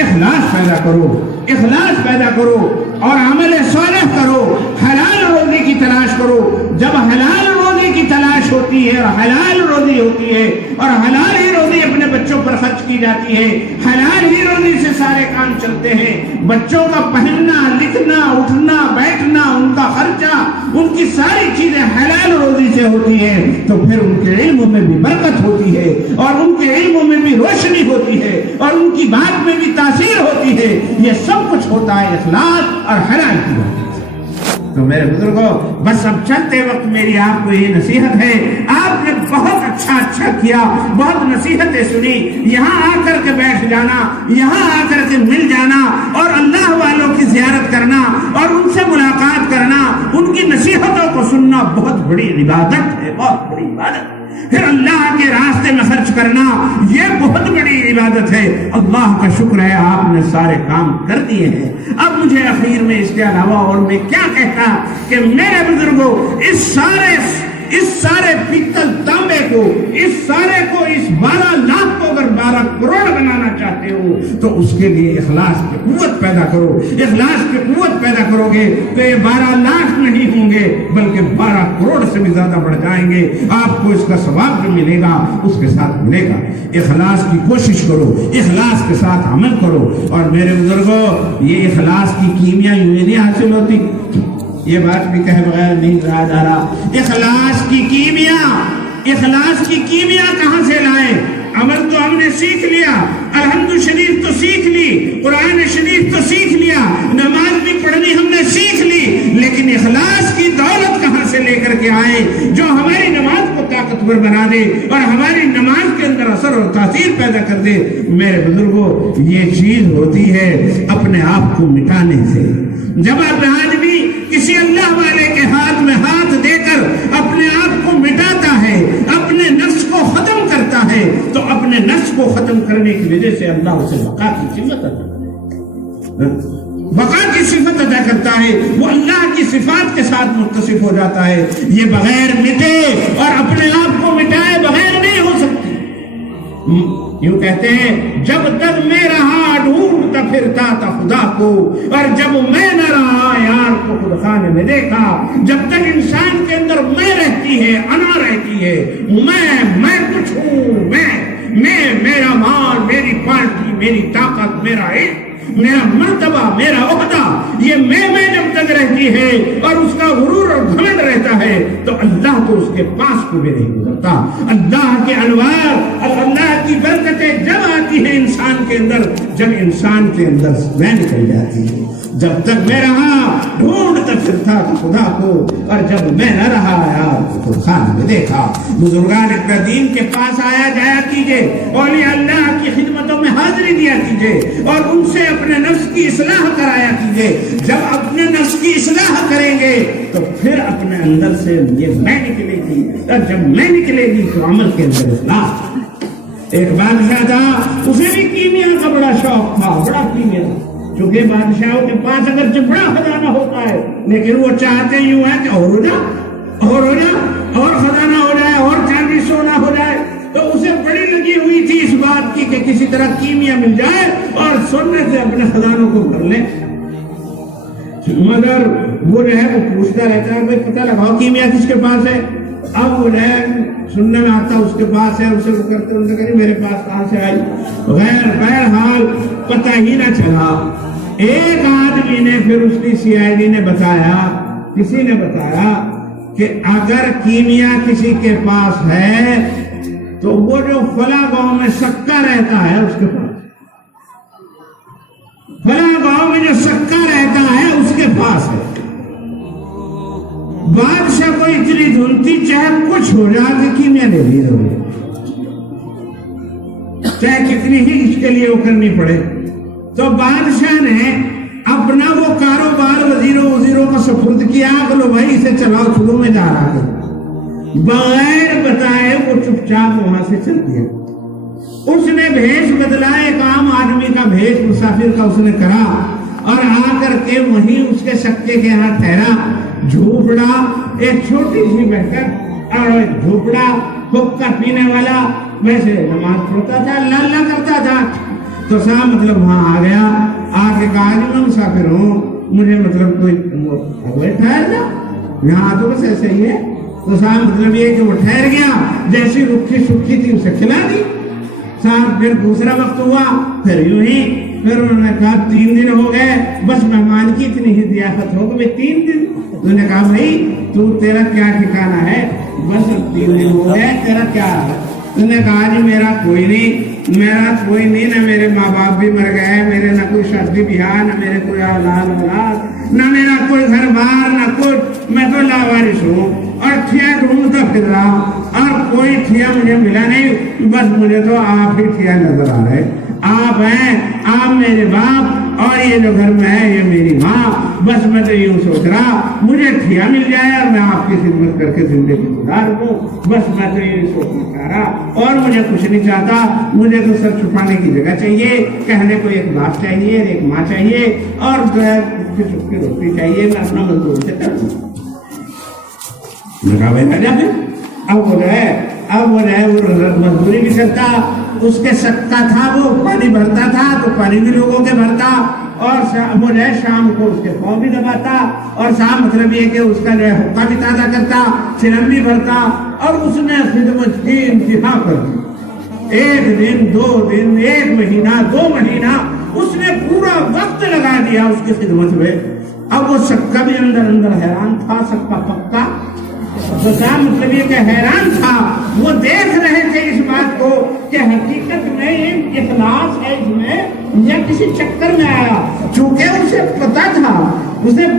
اخلاص پیدا کرو, اخلاص پیدا کرو اور عمل صالح کرو, حلال روزی کی تلاش کرو. جب حلال روزی کی تلاش ہوتی ہے اور حلال روزی ہوتی ہے اور حلال ہی روزی اپنے بچوں پر خرچ کی جاتی ہے, حلال ہی روزی سے سارے کام چلتے ہیں. بچوں کا پہننا, لکھنا, اٹھنا, بیٹھنا, ان کا خرچہ, ان کی ساری چیزیں حلال روزی سے ہوتی ہے تو پھر ان کے علم میں بھی برکت ہوتی ہے اور ان کے علم میں بھی روشنی ہوتی ہے اور ان کی بات میں بھی تاثیر ہوتی ہے. یہ سب کچھ ہوتا ہے اخلاص اور حلال کی وجہ سے. تو میرے بزرگوں بس اب چلتے وقت میری آپ کو یہ نصیحت ہے, آپ نے بہت اچھا کیا, بہت نصیحتیں سنی. یہاں آ کر کے بیٹھ جانا, یہاں آ کر کے مل جانا اور اللہ والوں کی زیارت کرنا اور ان سے ملاقات کرنا, ان کی نصیحتوں کو سننا بہت بڑی عبادت ہے, بہت بڑی عبادت. پھر اللہ کے راستے میں خرچ کرنا یہ بہت بڑی عبادت ہے. اللہ کا شکر ہے آپ نے سارے کام کر دیے ہیں. اب مجھے اخیر میں اس کے علاوہ اور میں کیا کہتا کہ میرے بزرگوں اس سارے پیتل تانبے کو, اس سارے کو, اس 12 لاکھ کو اگر 12 کروڑ بنانا چاہتے ہو تو اس کے لیے اخلاص کی قوت پیدا کرو. اخلاص کی قوت پیدا کرو گے تو یہ 12 لاکھ نہیں ہوں گے بلکہ 12 کروڑ سے بھی زیادہ بڑھ جائیں گے. آپ کو اس کا ثواب جو ملے گا اس کے ساتھ ملے گا. اخلاص کی کوشش کرو, اخلاص کے ساتھ عمل کرو. اور میرے بزرگوں یہ اخلاص کی کیمیا یوں نہیں حاصل ہوتی, یہ بات بھی کہے بغیر نہیں رہا جا رہا. اخلاص کی کیمیا کہاں سے لائے؟ عمل تو ہم نے سیکھ لیا, الحمد شریف تو سیکھ لی, قرآن شریف تو سیکھ لیا, نماز بھی پڑھنی ہم نے سیکھ لی, لیکن اخلاص کی دولت کہاں سے لے کر کے آئے جو ہماری نماز کو طاقتور بنا دے اور ہماری نماز کے اندر اثر اور تاثیر پیدا کر دے؟ میرے بزرگوں یہ چیز ہوتی ہے اپنے آپ کو مٹانے سے. جب آپ آدمی کسی اللہ والے کے ہاتھ میں ہاتھ دے کر اپنے آپ کو مٹاتا ہے, اپنے نفس کو ختم کرتا ہے, تو اپنے نفس کو ختم کرنے کی وجہ سے اللہ اسے بقا کی صفت ادا کرتا ہے. وہ اللہ کی صفات کے ساتھ متصف ہو جاتا ہے. یہ بغیر مٹے اور اپنے آپ کو مٹائے بغیر نہیں ہو سکتی. یوں کہتے ہیں جب تک میں رہا ڈھونڈتا پھرتا تھا خدا کو, اور جب میں نہ رہا یار کو خود خانے میں دیکھا. جب تک انسان کے اندر میں رہتی ہے, انا رہتی ہے, میں کچھ ہوں, میں میرا مال, میری پارٹی, میری طاقت, میرا علم, میرا مرتبہ, میرا عہدہ, یہ میں جب تک رہتی ہے اور اس کا غرور اور گھمنڈ رہتا ہے تو اللہ تو اس کے پاس کو بھی نہیں گزرتا. اللہ کے انوار اور اللہ کی برکتیں جب آتی آتی ہے انسان کے اندر جب انسان کے اندر میں نکل جاتی ہے. جب تک میں رہا ڈھونڈتا پھرتا خدا کو، اور جب میں نہ رہا یار تو خانہ میں دیکھا. بزرگان دین کے پاس آیا جایا کیجئے، اولیاء اللہ کی خدمتوں میں حاضری دیا کیجئے، اور ان سے اپنے نفس کی اصلاح کرایا کیجئے. جب اپنے نفس کی اصلاح کریں گے تو پھر اپنے اندر سے یہ میں نکلے گی، اور جب میں نکلے گی تو عمل کے اندر اصلاح. ایک بادشاہ تھا، اسے بھی کیمیا کا بڑا شوق تھا، بڑا کیمیا. چونکہ بادشاہوں کے پاس اگر بڑا خزانہ ہوتا ہے لیکن وہ چاہتے یوں ہے کہ اور ہو جا اور ہو جا اور خزانہ ہو جائے اور چاندی سونا ہو جائے. تو اسے بڑی لگی ہوئی تھی اس بات کی کہ کسی طرح کیمیا مل جائے اور سونے سے اپنے خزانوں کو بھر لے. مگر وہ جو ہے وہ پوچھتا رہتا ہے بھائی پتہ لگاؤ کیمیا کس کے پاس ہے. اب وہ جو ہے سننے میں آتا اس کے پاس ہے، اسے وہ کرتے ان سے کہتے میرے پاس کہاں سے آئی. بہرحال پتہ ہی نہ چلا. ایک آدمی نے پھر اس کی سی آئی ڈی نے بتایا، کسی نے بتایا کہ اگر کیمیا کسی کے پاس ہے تو وہ جو فلاں گاؤں میں سکا رہتا ہے اس کے پاس، فلاں گاؤں میں جو سکا رہتا ہے اس کے پاس ہے. بادشاہ کو اتنی دھنتی چاہے کچھ ہو جائے کہ کیمیا دے دی ضروری، چاہے کتنی ہی اس کے لیے وہ کرنی پڑے. تو بادشاہ نے اپنا وہ کاروبار وزیروں کا سپرد کیا کہ لو بھائی اسے چلاؤ، شروع میں جا رہا ہے. بغیر بتائے وہ چپ چاپ وہاں سے چل دیا. اس نے بھیش بدلا، ایک عام آدمی کا بھیش مسافر کا اس نے کرا، اور آ کر کے وہیں اس کے سکے کے ہاں ٹھہرا. جھوپڑا ایک چھوٹی سی بہتر اور ایک جھوپڑا حقہ پینے والا، ویسے نماز پڑھتا تھا، اللہ اللہ کرتا تھا. تو صاحب مطلب وہاں آ گیا، آ کے کہا کہ میں مسافر ہوں، مجھے مطلب کوئی ٹھہر جا یہاں تو بس ایسے ہی ہے. تو صاحب مطلب یہ کہ وہ ٹھہر گیا، جیسی رکھی سکھی تھی اسے کھلا دی. صاحب پھر دوسرا وقت ہوا، پھر یوں ہی پھر انہوں نے کہا 3 دن ہو گئے، بس مہمان کی اتنی ہی ضیافت ہو گئی 3 دن. تو نے کہا بھائی تیرا کیا ٹھکانا ہے؟ بس 3 دن ہو گئے، تیرا کیا ہے؟ انہوں نے کہا جی میرا کوئی نہیں، نہ میرے ماں باپ بھی مر گئے، میرے نہ کوئی شادی بیاہ، نہ میرے کوئی اولاد، نہ میرا کوئی گھر بار، نہ کچھ، میں تو لاوارث ہوں اور ٹھیا ڈھونڈتا پھر رہا اور کوئی ٹھیا مجھے ملا نہیں. بس مجھے تو آپ ہی ٹھیا نظر آ رہے. آپ ہیں، آپ میرے باپ، اور یہ جو گھر میں ہے یہ میری ماں. بس میں تو یوں سوچ رہا مجھے ٹھیا مل جائے اور میں آپ کی خدمت کر کے زندگی گزار دوں. بس میں تو یہ سوچنا چاہ رہا اور مجھے کچھ نہیں چاہتا. مجھے تو سر چھپانے کی جگہ چاہیے، کہنے کو ایک باپ چاہیے، ایک ماں چاہیے، اور جو ہے سکھ کی روٹی چاہیے. میں اپنا مزدور سے کر دوں. اب وہ جو ہے وہ مزدوری بھی کرتا. اس کے سکتا تھا، وہ پانی بھرتا تھا تو پانی بھی لوگوں کے بھرتا، اور وہ جو ہے شام کو اس کے پاؤں بھی دباتا، اور صاحب مطلب یہ کہ اس کا جو ہے حقہ بھی تازہ کرتا، سرم بھی بھرتا. اور اس نے خدمت کی انتہا کر دی. 1 دن 2 دن 1 مہینہ 2 مہینہ اس نے پورا وقت لگا دیا اس کی خدمت میں. اب وہ سکا بھی اندر حیران تھا، سکا پکا. تو صاحب مطلب یہ کہ حیران تھا. وہ دیکھ رہے تھے اس بات کو کہ حقیقت میں اخلاص ہے اس میں یا کسی چکر میں آیا. چونکہ اسے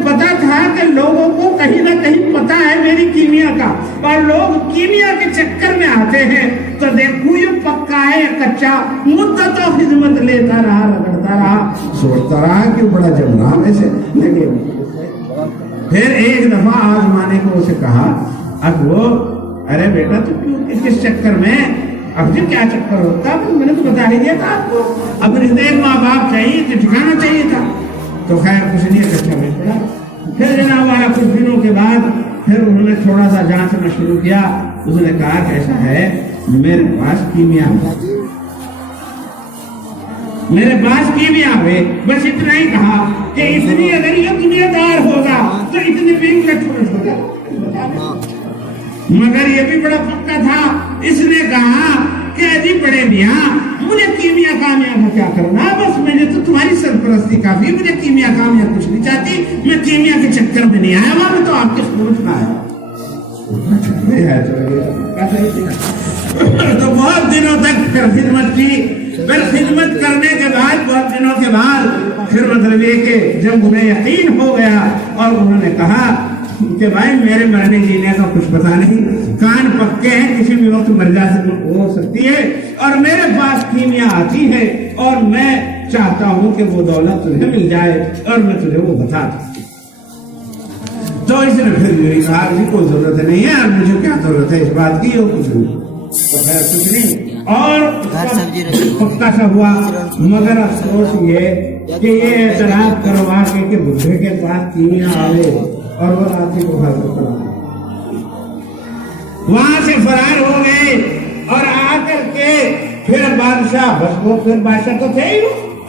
پتا تھا کہ لوگوں کو کہیں نہ کہیں پتا ہے میری کیمیا کا، اور لوگ کیمیا کے چکر میں آتے ہیں. تو دیکھو یہ پکا ہے یا کچا. مدتوں خدمت لیتا رہا، رگڑتا رہا، سوچتا رہا کہ بڑا جمنا ویسے لگے. پھر ایک دفعہ آزمانے کو اسے کہا، اب وہ ارے بیٹا تو کیوں کس چکر میں؟ اب جی کیا چکر ہوتا ہے؟ میں نے تو بتا ہی دیا تھا آپ کو، اپنے دیکھ ماں باپ چاہیے تو ٹھکانا چاہیے تھا. تو خیر کچھ نہیں کچا میں پڑا. پھر جناب والا کچھ دنوں کے بعد پھر انہوں نے تھوڑا سا جانچنا شروع کیا. اس نے کہا کہ ایسا ہے میرے پاس کیمیا ہے. بس اتنا ہی کہا کہ اتنی اگر یہ دنیا دار ہوگا تو اتنے بھی الٹ ہوگا. مگر یہ بھی بڑا پکا تھا. اس نے کہا کہ جی بڑے میاں مجھے کیمیا کامیا کا کیا کرنا، بس مجھے تو تمہاری سرپرستی کافی، مجھے کیمیا کامیا کچھ نہیں چاہتی. میں کیمیا کے چکر میں نہیں آیا ہوا، میں تو آپ کے خدمت میں آیا. تو بہت دنوں تک پھر خدمت کی. پھر خدمت کرنے کے بعد بہت دنوں کے بعد پھر مطلب یہ کہ جب انہیں یقین ہو گیا اور انہوں نے کہا کہ بھائی میرے مرنے جینے کا کچھ پتا نہیں، کان پکے ہیں، کسی بھی وقت مر جا ہو سکتی ہے، اور میرے پاس کیمیا آتی ہے اور میں چاہتا ہوں کہ وہ دولت تجھے مل جائے اور میں تجھے وہ بتا دوں۔ تو اس نے پھر میری کہا کہ کوئی ضرورت نہیں ہے، اور مجھے کیا ضرورت ہے اس بات کی، اور کچھ نہیں، کچھ نہیں۔ اور پکا سا ہوا، مگر افسوس یہ کہ یہ اعتراف کروا کے کہ بڈھے کے پاس کیمیا آئے اور وہ راتھی کو حاضر کرا، وہاں سے فرار ہو گئے اور آ کر کے پھر بادشاہ، بس وہ پھر بادشاہ تو تھے ہی،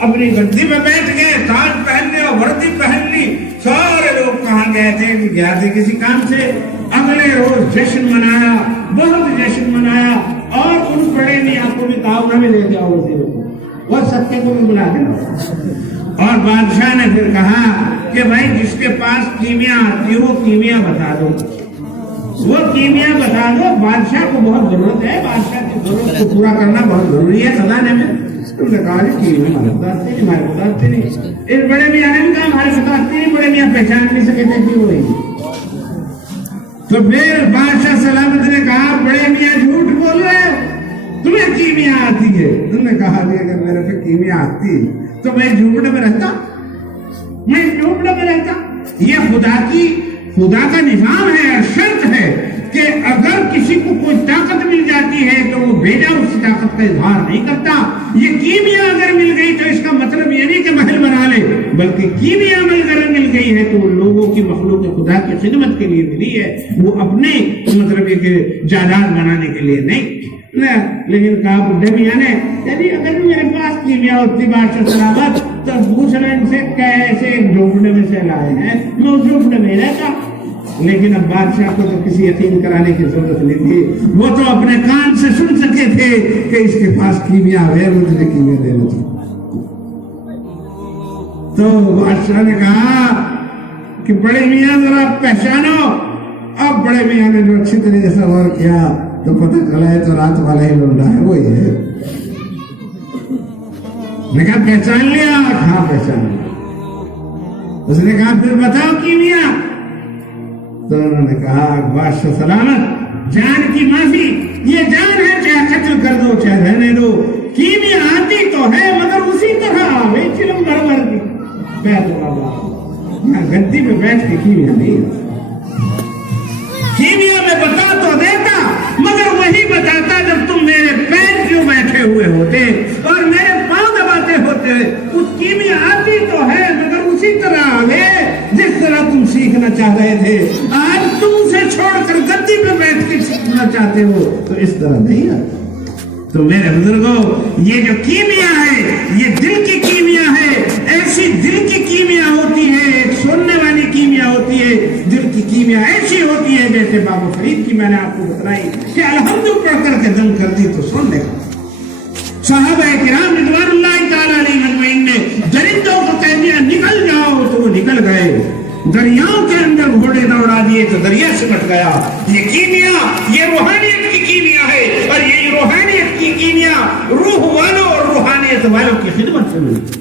اپنی گدی میں بیٹھ گئے، تاج پہن لیا، وردی پہن لی، سارے لوگ کہاں گئے تھے کہ گیا تھے کسی کام سے۔ اگلے روز جشن منایا، بہت جشن منایا، اور ان بڑے میاں کو بھی کہا انہیں بھی لے کے آؤ وزیر کو، وہ ستے کو بھی بلا کے، اور بادشاہ نے پھر کہا کہ بھائی جس کے پاس کیمیا آتی ہے وہ کیمیا بتا دو، وہ کیمیا بتا دو۔ بادشاہ کو بہت ضرورت ہے، بادشاہ کی ضرورت کو پورا کرنا بہت ضروری ہے خزانے میں۔ انہوں نے کہا کیمیا ہمارے بتاتے نہیں، ہمارے بتاتے نہیں۔ اس بڑے میاں نے بھی کہا ہمارے بتاتے نہیں، بڑے میاں پہچان نہیں سکے تھے کہ وہ ہی۔ تو پھر بادشاہ سلامت نے کہا بڑے میاں جھوٹ بول رہے ہو، تمہیں کیمیا آتی ہے؟ انہوں نے کہا اگر میرے پہ کیمیا آتی تو میں جھوپڑے میں رہتا، میں جھوپڑے میں رہتا۔ یہ خدا کا نظام ہے اور شرط ہے کہ اگر کسی کو کوئی طاقت مل جاتی ہے تو وہ بیجا اس طاقت کا اظہار نہیں کرتا۔ یہ کیمیا اگر مل گئی تو اس کا مطلب یہ نہیں کہ محل بنا لے، بلکہ کیمیا اگر مل گئی ہے تو وہ لوگوں کی مخلوق خدا کی خدمت کے لیے ملی ہے، وہ اپنے مطلب یہ کہ جائیداد بنانے کے لیے نہیں۔ لیکن کہا بڈھے میاں نے یعنی اگر میرے پاس کیمیا ہوتی بادشاہ سلامت تو پوچھ رہے ان سے کیسے جھوپڑے میں سے لائے ہیں، میں اس جھوپڑے میں رہتا۔ لیکن اب بادشاہ کو تو کسی یقین کرانے کی ضرورت نہیں تھی، وہ تو اپنے کان سے سن سکے تھے کہ اس کے پاس کیمیا ہے، مجھے کیمیا دینا تھی۔ تو بادشاہ نے کہا کہ بڑے میاں ذرا پہچانو۔ اب بڑے میاں نے جو اچھی طریقے سے غور کیا تو پتہ چلا ہے تو رات والا ہی لوٹا ہے، وہی ہے۔ نے کہا پہچان لیا؟ ہاں پہچان لیا۔ اس نے کہا پھر بتاؤ کیمیا۔ تو انہوں نے کہا بادشاہ سلامت جان کی معافی، یہ جان ہے چاہے قتل کر دو چاہے رہنے دو، کیمیا آتی تو ہے مگر اسی طرح آوے چلم بربر کی بیت اللہ گدی میں بیٹھ کے کیمیا نہیں ہے۔ کیمیا میں بتا تو دیتا مگر وہی بتاتا جب تم میرے پیر کیوں بیٹھے ہوئے ہوتے اور میرے پاؤں دباتے ہوتے۔ اس کیمیا آتی تو ہے مگر اسی طرح آوے جس طرح تم سیکھنا چاہ رہے تھے۔ آج تم اسے چھوڑ کر گدی پہ بیٹھ کے سیکھنا چاہتے ہو تو اس طرح نہیں آتا۔ تو میرے بزرگوں یہ جو کیمیا ہے یہ دل کی کیمیا ہے، ایسی دل کی کیمیا ہوتی ہے، ایک سننے والی کیمیا ہوتی ہے۔ دل کی کیمیا ایسی ہوتی ہے جیسے بابا فرید کی میں نے آپ کو بتلائی کہ الحمد پڑھ کر کے دم کر دی تو سن لے۔ صحابہ کرام رضوان اللہ تعالیٰ علیہ مجمعین نے درندوں کو کہہ دیا نکل جاؤ تو وہ نکل گئے، دریاؤں کے اندر گھوڑے دوڑا دیے تو دریا سمٹ گیا۔ یہ کیمیا یہ روحانیت کی کیمیا ہے، اور یہ روحانیت کی کیمیا روح والوں اور روحانیت والوں کی خدمت سے ملی۔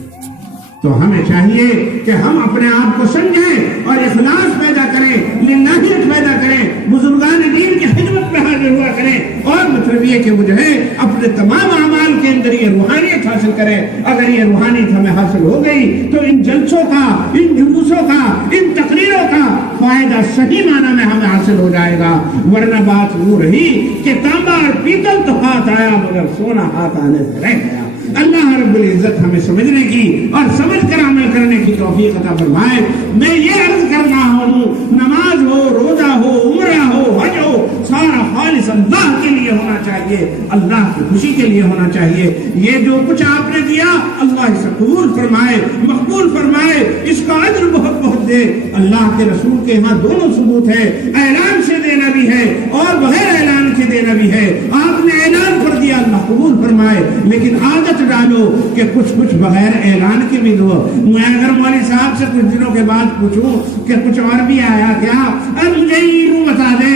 تو ہمیں چاہیے کہ ہم اپنے آپ کو سمجھیں اور اخلاص پیدا کریں، للہیت پیدا کریں، بزرگان دین کی خدمت میں حاضر ہوا کریں، اور مطلب یہ کہ وہ جو ہے اپنے تمام اعمال کے اندر یہ روحانیت حاصل کریں۔ اگر یہ روحانیت ہمیں حاصل ہو گئی تو ان جلسوں کا، ان جلوسوں کا، ان تقریروں کا فائدہ صحیح معنی میں ہمیں حاصل ہو جائے گا۔ ورنہ بات وہ رہی کہ تانبا اور پیتل تو ہاتھ آیا مگر سونا ہاتھ آنے سے رہ گیا۔ اللہ رب العزت ہمیں سمجھنے کی اور سمجھ کر عمل کرنے کی توفیق عطا فرمائے۔ میں یہ عرض کرنا ہوں نماز ہو، روزہ ہو، عمرہ ہو، حج ہو، سارا خالص اللہ کے لیے ہونا چاہیے، اللہ کی خوشی کے لیے ہونا چاہیے۔ یہ جو کچھ آپ نے دیا اللہ اسے قبول فرمائے، مقبول فرمائے، اس کا اجر بہت بہت دے۔ اللہ کے رسول کے ہاں دونوں ثبوت ہے، اعلان سے دینا بھی ہے اور بغیر اعلان کے دینا بھی ہے۔ آپ نے اعلان کر دیا اللہ قبول فرمائے، لیکن عادت ڈالو کہ کچھ بغیر اعلان کے بھی دو۔ میں اگر مولوی صاحب سے کچھ دنوں کے بعد پوچھوں کہ کچھ اور بھی آیا کیا، اب مجھے یہ بتا دیں